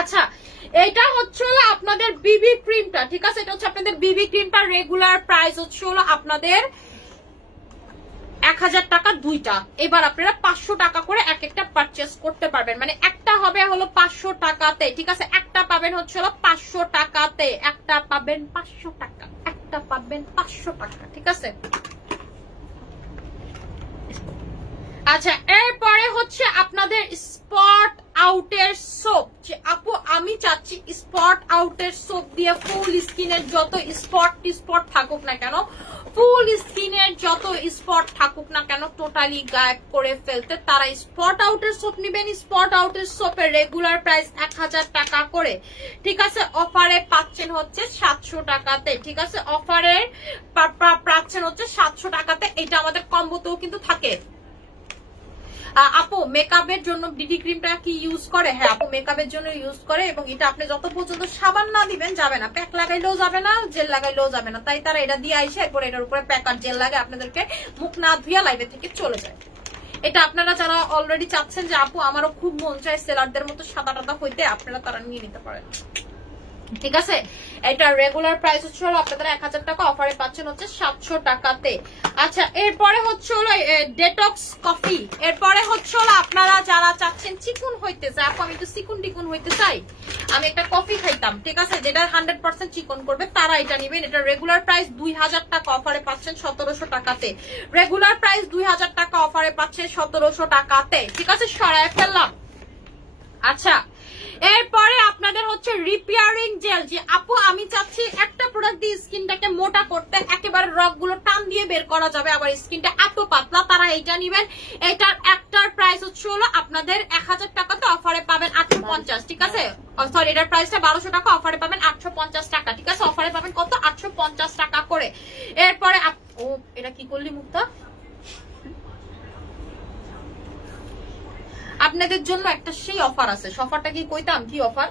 আচ্ছা এটা হচ্ছে আপনাদের বিবি ক্রিমটা। ঠিক আছে, এটা হচ্ছে আপনাদের বিবি ক্রিমটা, রেগুলার প্রাইস হচ্ছে আপনাদের 1000 টাকা 2টা। এবার আপনারা 500 টাকা করে এক একটা পারচেস করতে পারবেন, মানে একটা হবে হলো 500 টাকাতে। ঠিক আছে, একটা পাবেন হচ্ছে 500 টাকাতে, একটা পাবেন 500 টাকা, একটা পাবেন 500 টাকা। ঠিক আছে, আচ্ছা এরপরে হচ্ছে আপনাদের স্পট আউটের সোপ। যে আপু আমি চাচ্ছি স্পট আউটের সোপ দিয়ে ফুল স্কিনের যত স্পট থাকুক না কেন, টোটালি গায়েব করে ফেলতে, তারা স্পট আউটের সোপ নিবেন। স্পট আউটের সোপের রেগুলার প্রাইস 1000 টাকা করে। ঠিক আছে, অফারে পাচ্ছেন হচ্ছে 700 টাকাতে। ঠিক আছে, অফারে পাচ্ছেন হচ্ছে 700 টাকাতে। এটা আমাদের কম্বোতেও কিন্তু থাকে। আপু মেকআপের জন্য ডিডি ক্রিমটা কি ইউজ করে? হ্যাঁ আপু মেকআপের জন্য ইউজ করে, এবং এটা আপনি যত পর্যন্ত সাবান না দিবেন যাবে না, প্যাক লাগাইলেও যাবে না, জেল লাগাইলেও যাবে না। তাই তারা এটা দিয়ে আইসে এরপর এটার উপরে প্যাক আর জেল লাগে, আপনাদেরকে মুখ না ধুইয়া লাইভে থেকে চলে যায়। এটা আপনারা যারা অলরেডি চাচ্ছেন যে আপু আমারও খুব মন চায় সেলারদের মতো সাদা টাদা হইতে, আপনারা তারা নিয়ে নিতে পারেন। ঠিক আছে, এটা রেগুলার প্রাইস হচ্ছে আপনাদের 1000 টাকা, অফারে পাচ্ছেন হচ্ছে 700 টাকাতে। আচ্ছা এরপরে হচ্ছে ডেটক্স কফি। এরপরে হচ্ছে আপনারা যারা চাচ্ছেন চিকুন হইতে চায়, আপু আমি একটু চিকুন হইতে চাই, আমি একটা কফি খাইতাম, ঠিক আছে, যেটা 100% চিকন করবে, তারা এটা নিবেন। এটা রেগুলার প্রাইস 2000 টাকা, অফারে পাচ্ছেন 1700 টাকাতে। রেগুলার প্রাইস 2000 টাকা, অফারে পাচ্ছেন 1700 টাকাতে। ঠিক আছে, সরায় ফেললাম। আচ্ছা এরপরে আপনাদের হচ্ছে রিপেয়ারিং জেল। যে আপু আমি চাচ্ছি একটা প্রোডাক্ট দিয়ে স্কিনটাকে মোটা করতে, একেবারে রক গুলো টান দিয়ে বের করা যাবে, আবার স্কিনটা এত পাতলা, তারা এইটা নিবেন। এটার একটার প্রাইস হচ্ছে আপনাদের 1000 টাকাতে, অফারে পাবেন 850। ঠিক আছে, সরি এটার প্রাইসটা 1200 টাকা, অফারে পাবেন 850 টাকা। ঠিক আছে, অফারে পাবেন কত? 850 টাকা করে। এরপরে ও এটা কি করলি মুক্তা? আপনাদের জন্য একটা সেই অফার আছে, অফারটা কি কইতাম? কি অফার?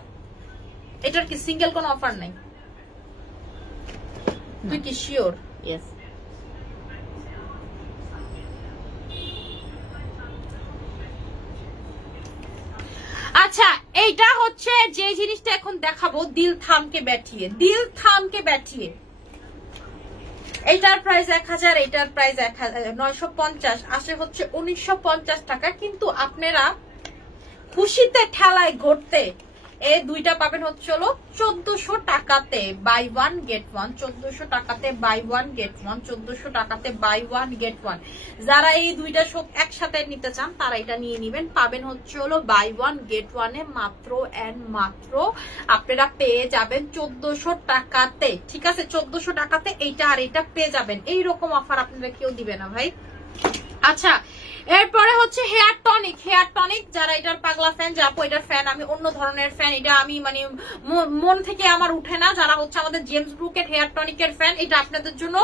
এটার কি সিঙ্গেল কোন অফার নাই? তুই কি শিওর? ইয়েস। আচ্ছা এইটা হচ্ছে যে জিনিসটা এখন দেখাবো, দিল থামকে ব্যাঠিয়ে। এইটার প্রাইস 1000, এইটার প্রাইস 950, আসে হচ্ছে 1950 টাকা। কিন্তু আপনারা খুশিতে ঠেলায় ঘুরতে এই দুইটা পাবেন হচ্ছে 1400 টাকাতে, বাই 1 গেট 1। 1400 টাকাতে বাই 1 গেট 1, 1400 টাকাতে বাই 1 গেট 1। যারা এই দুইটা সব একসাথে নিতে চান তারা এটা নিয়ে নিবেন, পাবেন হচ্ছে বাই 1 গেট 1 এ মাত্র মাত্র আপনারা পেয়ে যাবেন 1400 টাকাতে। ঠিক আছে, 1400 টাকাতে এইটা আর এইটা পেয়ে যাবেন। এইরকম অফার আপনারা কেউ দিবে না ভাই। আচ্ছা এরপরে হচ্ছে হেয়ার হেয়ার টনিক, যারা এটার পাগলা ফ্যান, যে আপু এটার ফ্যান, আমি অন্য ধরনের ফ্যান, এটা আমি মানে মন থেকে আমার উঠে না, যারা হচ্ছে আমাদের জেমস ব্রুকের হেয়ার টনিকের ফ্যান, এটা আপনাদের জন্য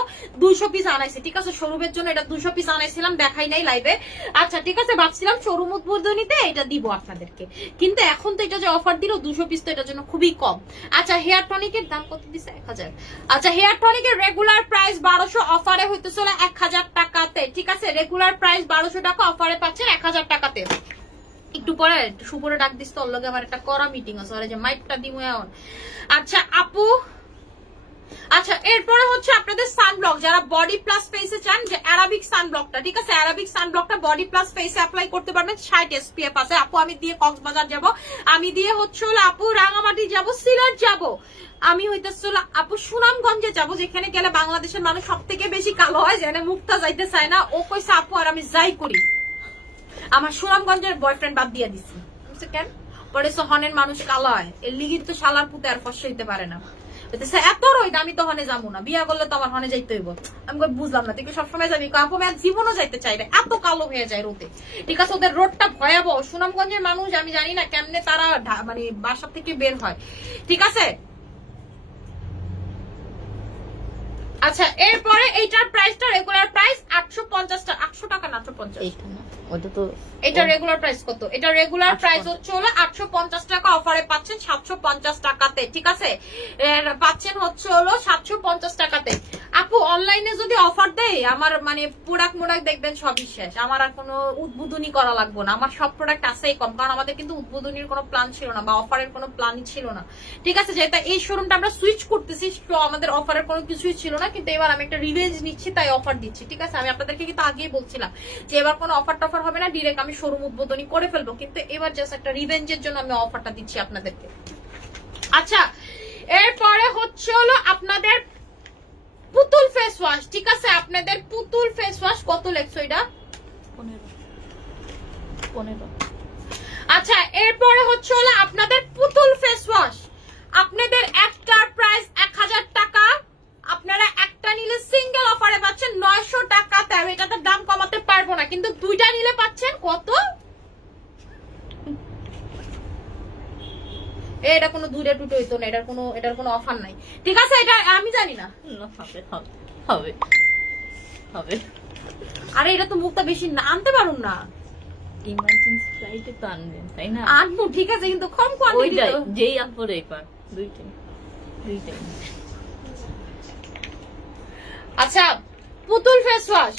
200 পিস আনাইছি, ঠিক আছে? শোরুমের জন্য এটা 200 পিস আনাইছিলাম, দেখাই নাই লাইভে। আচ্ছা ঠিক আছে, ভাবছিলাম শোরুম উদ্বোধনীতে এটা দিব আপনাদেরকে, কিন্তু এখন তো এটা যে অফার দিল 200 পিস তো এটার জন্য খুবই কম। আচ্ছা হেয়ার টনিকের দাম কত দিছে? 1000। আচ্ছা হেয়ার টনিকের রেগুলার প্রাইস 1200, অফারে হইতেছিল 1000 টাকাতে, ঠিক আছে? রেগুলার প্রাইস 1200 টাকা, অফারে পাচ্ছেন 1000 টাকাতে। একটু পরে সুপরে ডাক দিস তো, লগে আমার একটা করা মিটিং আছে, আরে যে মাইকটা দিমু এখন। আচ্ছা আপু, আচ্ছা এরপরে হচ্ছে আপনাদের সানব্লক, যারা বডি প্লাস ফেসে চান, যে অ্যারাবিক সানব্লকটা, ঠিক আছে? অ্যারাবিক সানব্লকটা বডি প্লাস ফেসে অ্যাপ্লাই করতে পারবেন, 60 SPF আছে। আপু আমি দিয়ে কক্সবাজার যাব, আমি দিয়ে হচ্ছে আপু রাঙামাটি যাব, সিলেট যাব, আমি হইতেছিল আপু সুনামগঞ্জে যাব, যেখানে গেলে বাংলাদেশের মানুষ সব থেকে বেশি কালো হয়, যেখানে মুক্তা যাইতে চায় না। ও কইছে আপু আর আমি যাই করি, আমার সুনামগঞ্জের বয়ফ্রেন্ড বাদ দিয়ে দিছি। কেন? পরে হনের মানুষ কালো হয়, এর লিগির তো শালার পুতে আর ফসল হইতে পারে না। এত রোদ, আমি তো হনে যাবো না, বিয়া করলে তো আমার হনে যাইতে হইব। আমি বুঝলাম না, তুই সবসময় যাবি? আপু আমি জীবনও যাইতে চাই না, এত কালো হয়ে যায় রোদে, ঠিক আছে? ওদের রোদটা ভয়াবহ। সুনামগঞ্জের মানুষ আমি জানি না কেমনে তারা মানে বাসা থেকে বের হয়, ঠিক আছে? আচ্ছা এরপরে এইটার প্রাইসটা রেগুলার প্রাইস 850 টাকা, 800 টাকা না 850। এটা রেগুলার প্রাইস কত? এটা রেগুলার প্রাইস হচ্ছে হলো 850 টাকা, অফারে পাচ্ছেন 750 টাকাতে, ঠিক আছে? পাচ্ছেন হচ্ছে হলো 750 টাকাতে। আপু অনলাইনে যদি অফার দেয়, আমার মানে প্রোডাক্ট দেখবেন সবই শেষ, আমার আর কোনো উদ্বোধনী করা লাগবে না, আমার সব প্রোডাক্ট আছেই কম, কারণ আমাদের কিন্তু উদ্বোধনীর কোনো প্ল্যান ছিল না বা অফারের কোনো প্ল্যানই ছিল না, ঠিক আছে? যেটা এই শোরুমটা আমরা সুইচ করতেছি, তো আমাদের অফারের কোনো কিছুই ছিল না, কিন্তু এবার আমি একটা রিভেঞ্জ নিচ্ছি, তাই অফার দিচ্ছি, ঠিক আছে? আমি আপনাদেরকে কিন্তু আগেই বলছিলাম যে এবার কোনো অফার টফার হবে না, ডিরেক্ট আমি শোরুম উদ্বোধনী করে ফেলবো, কিন্তু এবার জাস্ট একটা রিভেঞ্জের জন্য আমি অফারটা দিচ্ছি আপনাদেরকে। আচ্ছা এরপরে হচ্ছে হলো আপনাদের পুতুল ফেস ওয়াশ, ঠিক আছে? আপনাদের পুতুল ফেস ওয়াশ কত লেখছো? এটা 15। আচ্ছা এরপরে হচ্ছে হলো আপনাদের পুতুল ফেস ওয়াশ, আপনাদের একটার প্রাইস 1000 টাকা, আপনারা একটা নিলে সিঙ্গেল অফারে পাচ্ছেন 900 টাকাতে। আমি এটাতে দাম কমাতে পারবো না, কিন্তু দুইটা নিলে পাচ্ছেন কত? এটা কোনো দূরে টুটে হইতো না, এটার কোনো অফার নাই, ঠিক আছে? এটা আমি জানি না, হবে। আরে এটা তো মুখটা বেশি না আনতে পারুন না, ইমার্জেন্সি ফ্লাইটে তো আনবেন, তাই না? আনবো, ঠিক আছে, কিন্তু কম কোয়ান্টিটি, যেই আপরে একবার দুইটাই। আচ্ছা পুতুল ফেস ওয়াশ,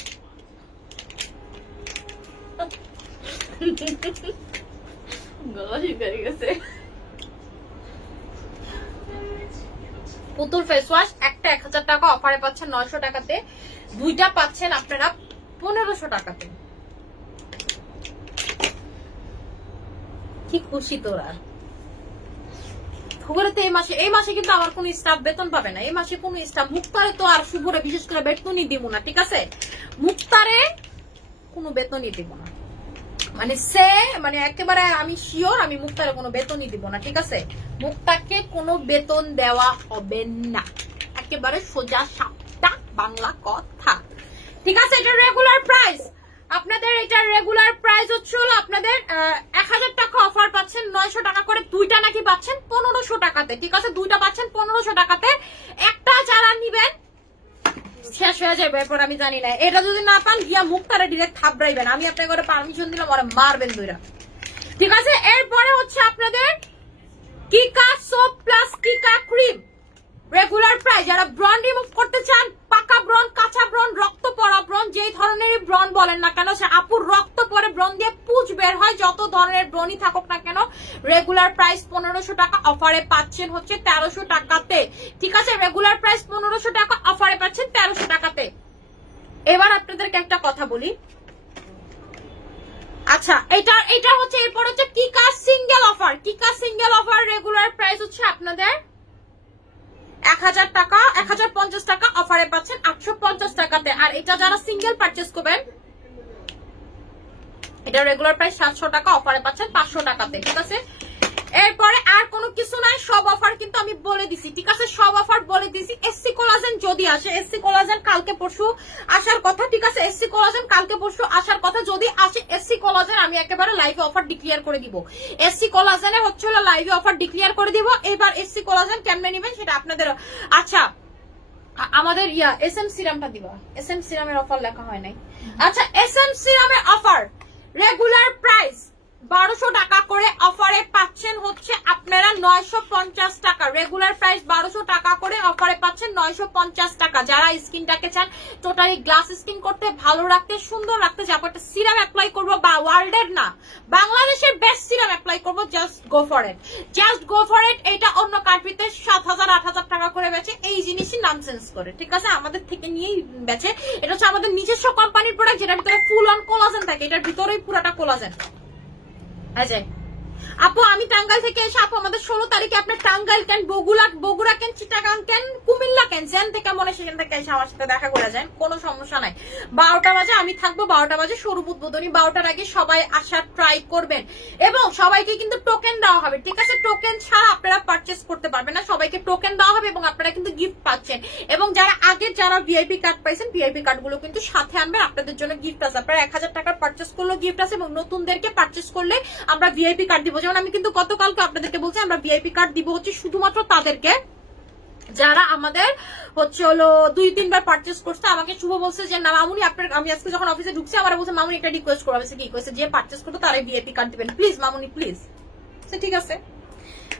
গলা শুকিয়ে গেছে। পুতুল ফেস ওয়াশ একটা 1000 টাকা, অফারে পাচ্ছেন 900 টাকাতে, দুইটা পাচ্ছেন আপনারা 1500 টাকাতে। কি খুশি তোরা! এই মাসে কিন্তু আমার কোনো স্টাফ বেতন পাবে না, এই মাসে কোনো স্টাফ, মুক্তারে তো আর শুভরে বিশেষ করে বেতনই দিব না, ঠিক আছে? মুক্তারে কোনো বেতনই দিব না, মানে একেবারে আমি শিওর, আমি মুক্তারে কোনো বেতনই দিব না, ঠিক আছে? মুক্তাকে কোনো বেতন দেওয়া হবে না, একেবারে সোজা সাপটা বাংলা কথা, ঠিক আছে? এটা রেগুলার প্রাইস আপনাদের, এটা রেগুলার প্রাইস হচ্ছে হলো আপনাদের 1000 টাকা, অফার পাচ্ছেন 900 টাকা করে, দুইটা নাকি পাচ্ছেন 1500 টাকাতে, ঠিক আছে? দুইটা পাচ্ছেন 1500 টাকাতে, একটা যারা নিবেন শেষ হয়ে যাবে, এরপর আমি জানি না, এটা যদি না পান গিয়া মুক্তারে ডিরেক্ট থাপড়াইবেন, আমি আপনাকে করে পারমিশন দিলাম, ওরা মারবেন দুইরা, ঠিক আছে? এরপরে হচ্ছে আপনাদের Kika soap plus Kika cream, regular price, যারা ব্রন রিমুভ করতে চান, পাকা ব্রন, কাঁচা ব্রন, রক্ত পড়া ব্রন, যেই ধরনের ব্রন বলেন না কেন, সে আপুর রক্ত পরে ব্রন দিয়ে পুঁজ বের হয়, যত ধরনের ব্রনই থাকুক না কেন, রেগুলার প্রাইস 1500 টাকা, অফারে পাচ্ছেন হচ্ছে 1300 টাকাতে, ঠিক আছে? রেগুলার প্রাইস 1500 টাকা, অফারে পাচ্ছেন 1300 টাকাতে। এবার আপনাদেরকে একটা কথা বলি, আচ্ছা এটা হচ্ছে, এরপর হচ্ছে Kika single offer, Kika single offer regular price হচ্ছে আপনাদের 1000 টাকা, 1050 টাকা, অফারে পাচ্ছেন 850 টাকাতে। আর এটা যারা সিঙ্গেল পারচেজ করবেন, এটা রেগুলার প্রাইস 700 টাকা, অফারে পাচ্ছেন 500 টাকাতে, ঠিক আছে? এরপরে আর কোনো কিছু নাই, সব অফার কিন্তু আমি বলে দিছি, ঠিক আছে? সব অফার বলে দিছি। এসসি কোলাজেন যদি আসে, এসসি কোলাজেন কালকে পরশু আসার কথা, ঠিক আছে? এসসি কোলাজেন কালকে পরশু আসার কথা, যদি আসে এসসি কোলাজেন আমি একেবারে লাইভে অফার ডিক্লেয়ার করে দিব। এসসি কোলাজেনে হচ্ছে হলো লাইভে অফার ডিক্লেয়ার করে দিব। এবার এসসি কোলাজেন কেমনে নেবেন সেটা আপনাদের। আচ্ছা আমাদের এসএম সিরামটা দিবা, এসএম সিরামের অফার লেখা হয় নাই। আচ্ছা এসএম সিরামের অফার রেগুলার প্রাইস 1200 টাকা করে, অফারে পাচ্ছেন হচ্ছে আপনারা 950 টাকা। রেগুলার প্রাইস 1200 টাকা করে, অফারে পাচ্ছেন 950 টাকা। যারা স্কিনটাকে চান টোটালি গ্লাস স্কিন করতে, ভালো রাখতে, সুন্দর রাখতে, যে একটা সিরাম অ্যাপ্লাই করবো, বা ওয়ার্ল্ডের না বাংলাদেশের বেস্ট সিরাম অ্যাপ্লাই করবো, just go for it, just go for it. এটা অন্য কান্ট্রিতে 7000 8000 টাকা করে বেচে, এই জিনিসই ননসেন্স করে, ঠিক আছে? আমাদের থেকে নিয়েই বেচে। এটা হচ্ছে আমাদের নিজস্ব কোম্পানির প্রোডাক্ট, যেটার ভিতরে ফুল অন কোলাজেন থাকে, এটার ভিতরেই পুরোটা কোলাজেন। আপু আমি টাঙ্গাইল থেকে এসে, আপু আমাদের 16 তারিখে আপনার টাঙ্গাইল কেন, বগুড়া কেন, চিটাগাং কেন, কুমিল্লা কেন, যেন থেকে মনে সেখান থেকে এসে আমার সাথে দেখা করে যান, কোনো সমস্যা নাই। 12টা বাজে আমি থাকবো, 12টা বাজে স্বরূপ উদ্বোধনী, 12টার আগে সবাই আসার ট্রাই করবেন। এবং সবাইকে কিন্তু টোকেন দেওয়া হবে, ঠিক আছে? টোকেন ছাড়া আপনারা পারচেস করতে পারবেন না, সবাইকে টোকেন দেওয়া হবে এবং আপনারা কিন্তু গিফট পাচ্ছেন। এবং যারা আগে যারা ভিআইপি কার্ড পাইছেন, ভিআইপি কার্ড গুলো কিন্তু সাথে আনবেন, আপনাদের জন্য গিফট আছে। আপনারা 1000 টাকার পারচেস করলেও গিফট আছে, এবং নতুনদেরকে পারচেস করলে আমরা ভিআইপি কার্ড দিব। যেমন আমি কিন্তু গতকালকে আপনাদেরকে বলছি, আমরা ভিআইপি কার্ড দিব হচ্ছে শুধুমাত্র তাদেরকে যারা আমাদের হচ্ছে হলো 2-3 বার পারচেস করছে। আমাকে শুভ বলছে যে না মামুনি আপনার, আমি আজকে যখন অফিসে ঢুকছি আমার বলছে মামুনি একটা রিকোয়েস্ট করো। কি কইছে? যে পারচেস করতো তারাই ভিআইপি কার্ড দিবেন প্লিজ মামুনি প্লিজ। ঠিক আছে,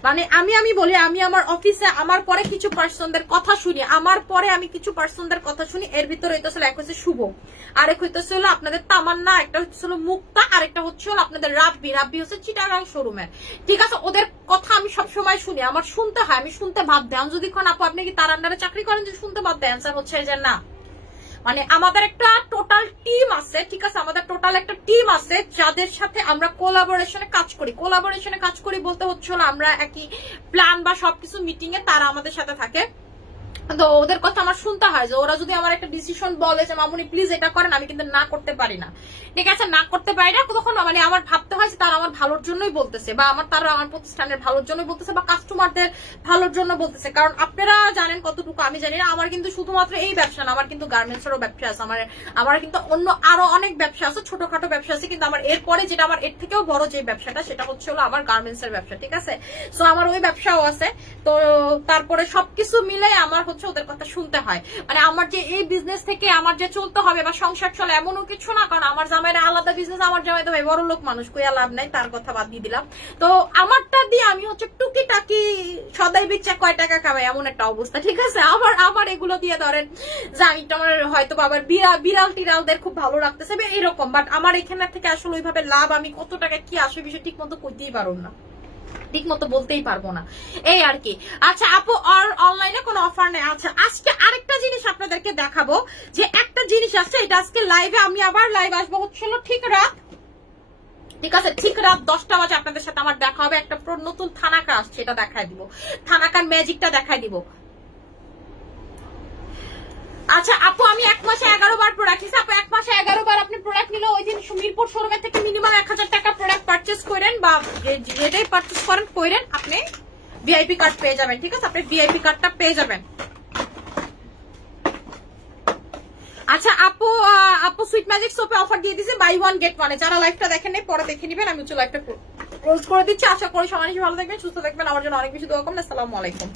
মানে আমি বলি, আমি আমার অফিসে আমার পরে কিছু পার্সনদের কথা শুনি, আমার পরে আমি কিছু পার্সনদের কথা শুনি। এর ভিতরে হইতেছিল এক হচ্ছে শুভ, আরেক হইতেছিল আপনাদের তামান্না, একটা হচ্ছিল মুক্তা, আরেকটা হচ্ছিল আপনাদের রাব্বি হচ্ছে চিটাগাং শোরুমের, ঠিক আছে? ওদের কথা আমি সবসময় শুনি, আমার শুনতে হয়, আমি শুনতে বাধ্য। যদি কোন আপু আপনি কি তার আন্ডারে চাকরি করেন যে শুনতে বাধ্য? অ্যান্সার হচ্ছে যে না। মানে আমাদের একটা টোটাল টিম আছে, ঠিক আছে? আমাদের টোটাল একটা টিম আছে যাদের সাথে আমরা কোলাবোরেশনে কাজ করি। কোলাবোরেশনে কাজ করি বলতে হচ্ছে আমরা একই প্ল্যান বা সবকিছু মিটিং এ তারা আমাদের সাথে থাকে। তো ওদের কথা আমার শুনতে হয়, যে ওরা যদি আমার একটা ডিসিশন বলে যে মামুনি প্লিজ এটা করেন, আমি কিন্তু না করতে পারি না, ঠিক আছে? না করতে পারি না তখন মানে আমার ভাবতে হয় যে তারা আমার ভালোর জন্যই বলতেছে, বা তারা আমার প্রতিষ্ঠানের ভালোর জন্যই বলতেছে, বা কাস্টমারদের ভালোর জন্য বলতেছে। কারণ আপনারা জানেন কতটুকু, আমি জানি না। আমার কিন্তু শুধুমাত্র এই ব্যবসা না, আমার কিন্তু গার্মেন্টস এরও ব্যবসা আছে, আমার কিন্তু অন্য আরো অনেক ব্যবসা আছে, ছোটখাটো ব্যবসা আছে। কিন্তু আমার এরপরে যেটা আমার এর থেকেও বড় যে ব্যবসাটা, সেটা হচ্ছে হলো আমার গার্মেন্টস এর ব্যবসা, ঠিক আছে? সো আমার ওই ব্যবসাও আছে। তো তারপরে সবকিছু মিলে আমার ওদের কথা শুনতে হয়। মানে আমার যে এই বিজনেস থেকে আমার যে চলতে হবে বা সংসার চলে এমনও কিছু না, কারণ আমার জামাইরা আলাদা বিজনেস, আমার জামাই তো ভাই বড় লোক মানুষ, কইয়া লাভ নাই, তার কথা বাদ দিয়ে দিলাম। তো আমারটা দিয়ে আমি হচ্ছে টুকিটাকি সদাই বিচ্ছা কয় টাকা কামাই, এমন একটা অবস্থা, ঠিক আছে? আমার এগুলো দিয়ে ধরেন যে আমি তোমার হয়তো আবার বিড়াল টিরালদের খুব ভালো রাখতেছে এরকম, বাট আমার এখানে থেকে আসলে ওইভাবে লাভ আমি কত টাকা কি আসবে বিষয় ঠিক মতো কইতেই পারব না, ঠিক মতো বলতেই পারবো না, এই আর কি। আচ্ছা আপু আর অনলাইনে কোনো অফার নেই? আচ্ছা আজকে আরেকটা জিনিস আপনাদেরকে দেখাবো, যে একটা জিনিস আছে, এটা আজকে লাইভে আমি আবার লাইভ আসবো হচ্ছিল ঠিক রাত, ঠিক আছে? ঠিক রাত 10টা বাজে আপনাদের সাথে আমার দেখা হবে। একটা নতুন থানাকা আসছে, এটা দেখায় দিব, থানাকার ম্যাজিকটা দেখায় দিব। আচ্ছা আপু আমি 1 মাসে 11 বার প্রোডাক্ট নিছি। আপু 1 মাসে 11 বার আপনি প্রোডাক্ট নিলে ওই দিন মিরপুর শোরুমের থেকে মিনিমাম 1000 টাকা প্রোডাক্ট পারচেজ করেন, বা যেটাই পারচেজ করেন আপনি ভিআইপি কার্ড পেয়ে যাবেন, ঠিক আছে? আপনি ভিআইপি কার্ডটা পেয়ে যাবেন। আচ্ছা আপু সুইট ম্যাজিক সোপে অফার দিয়ে দিয়েছে বাই 1 গেট 1। যারা লাইভটা দেখেন নাই পরে দেখে নেবেন, আমি লাইভটা ক্লোজ করে দিচ্ছি। আশা করি সবাই ভালো থাকবেন, সুস্থ থাকবেন, আমার জন্য অনেক বেশি দোয়া করবেন। আসসালামু আলাইকুম।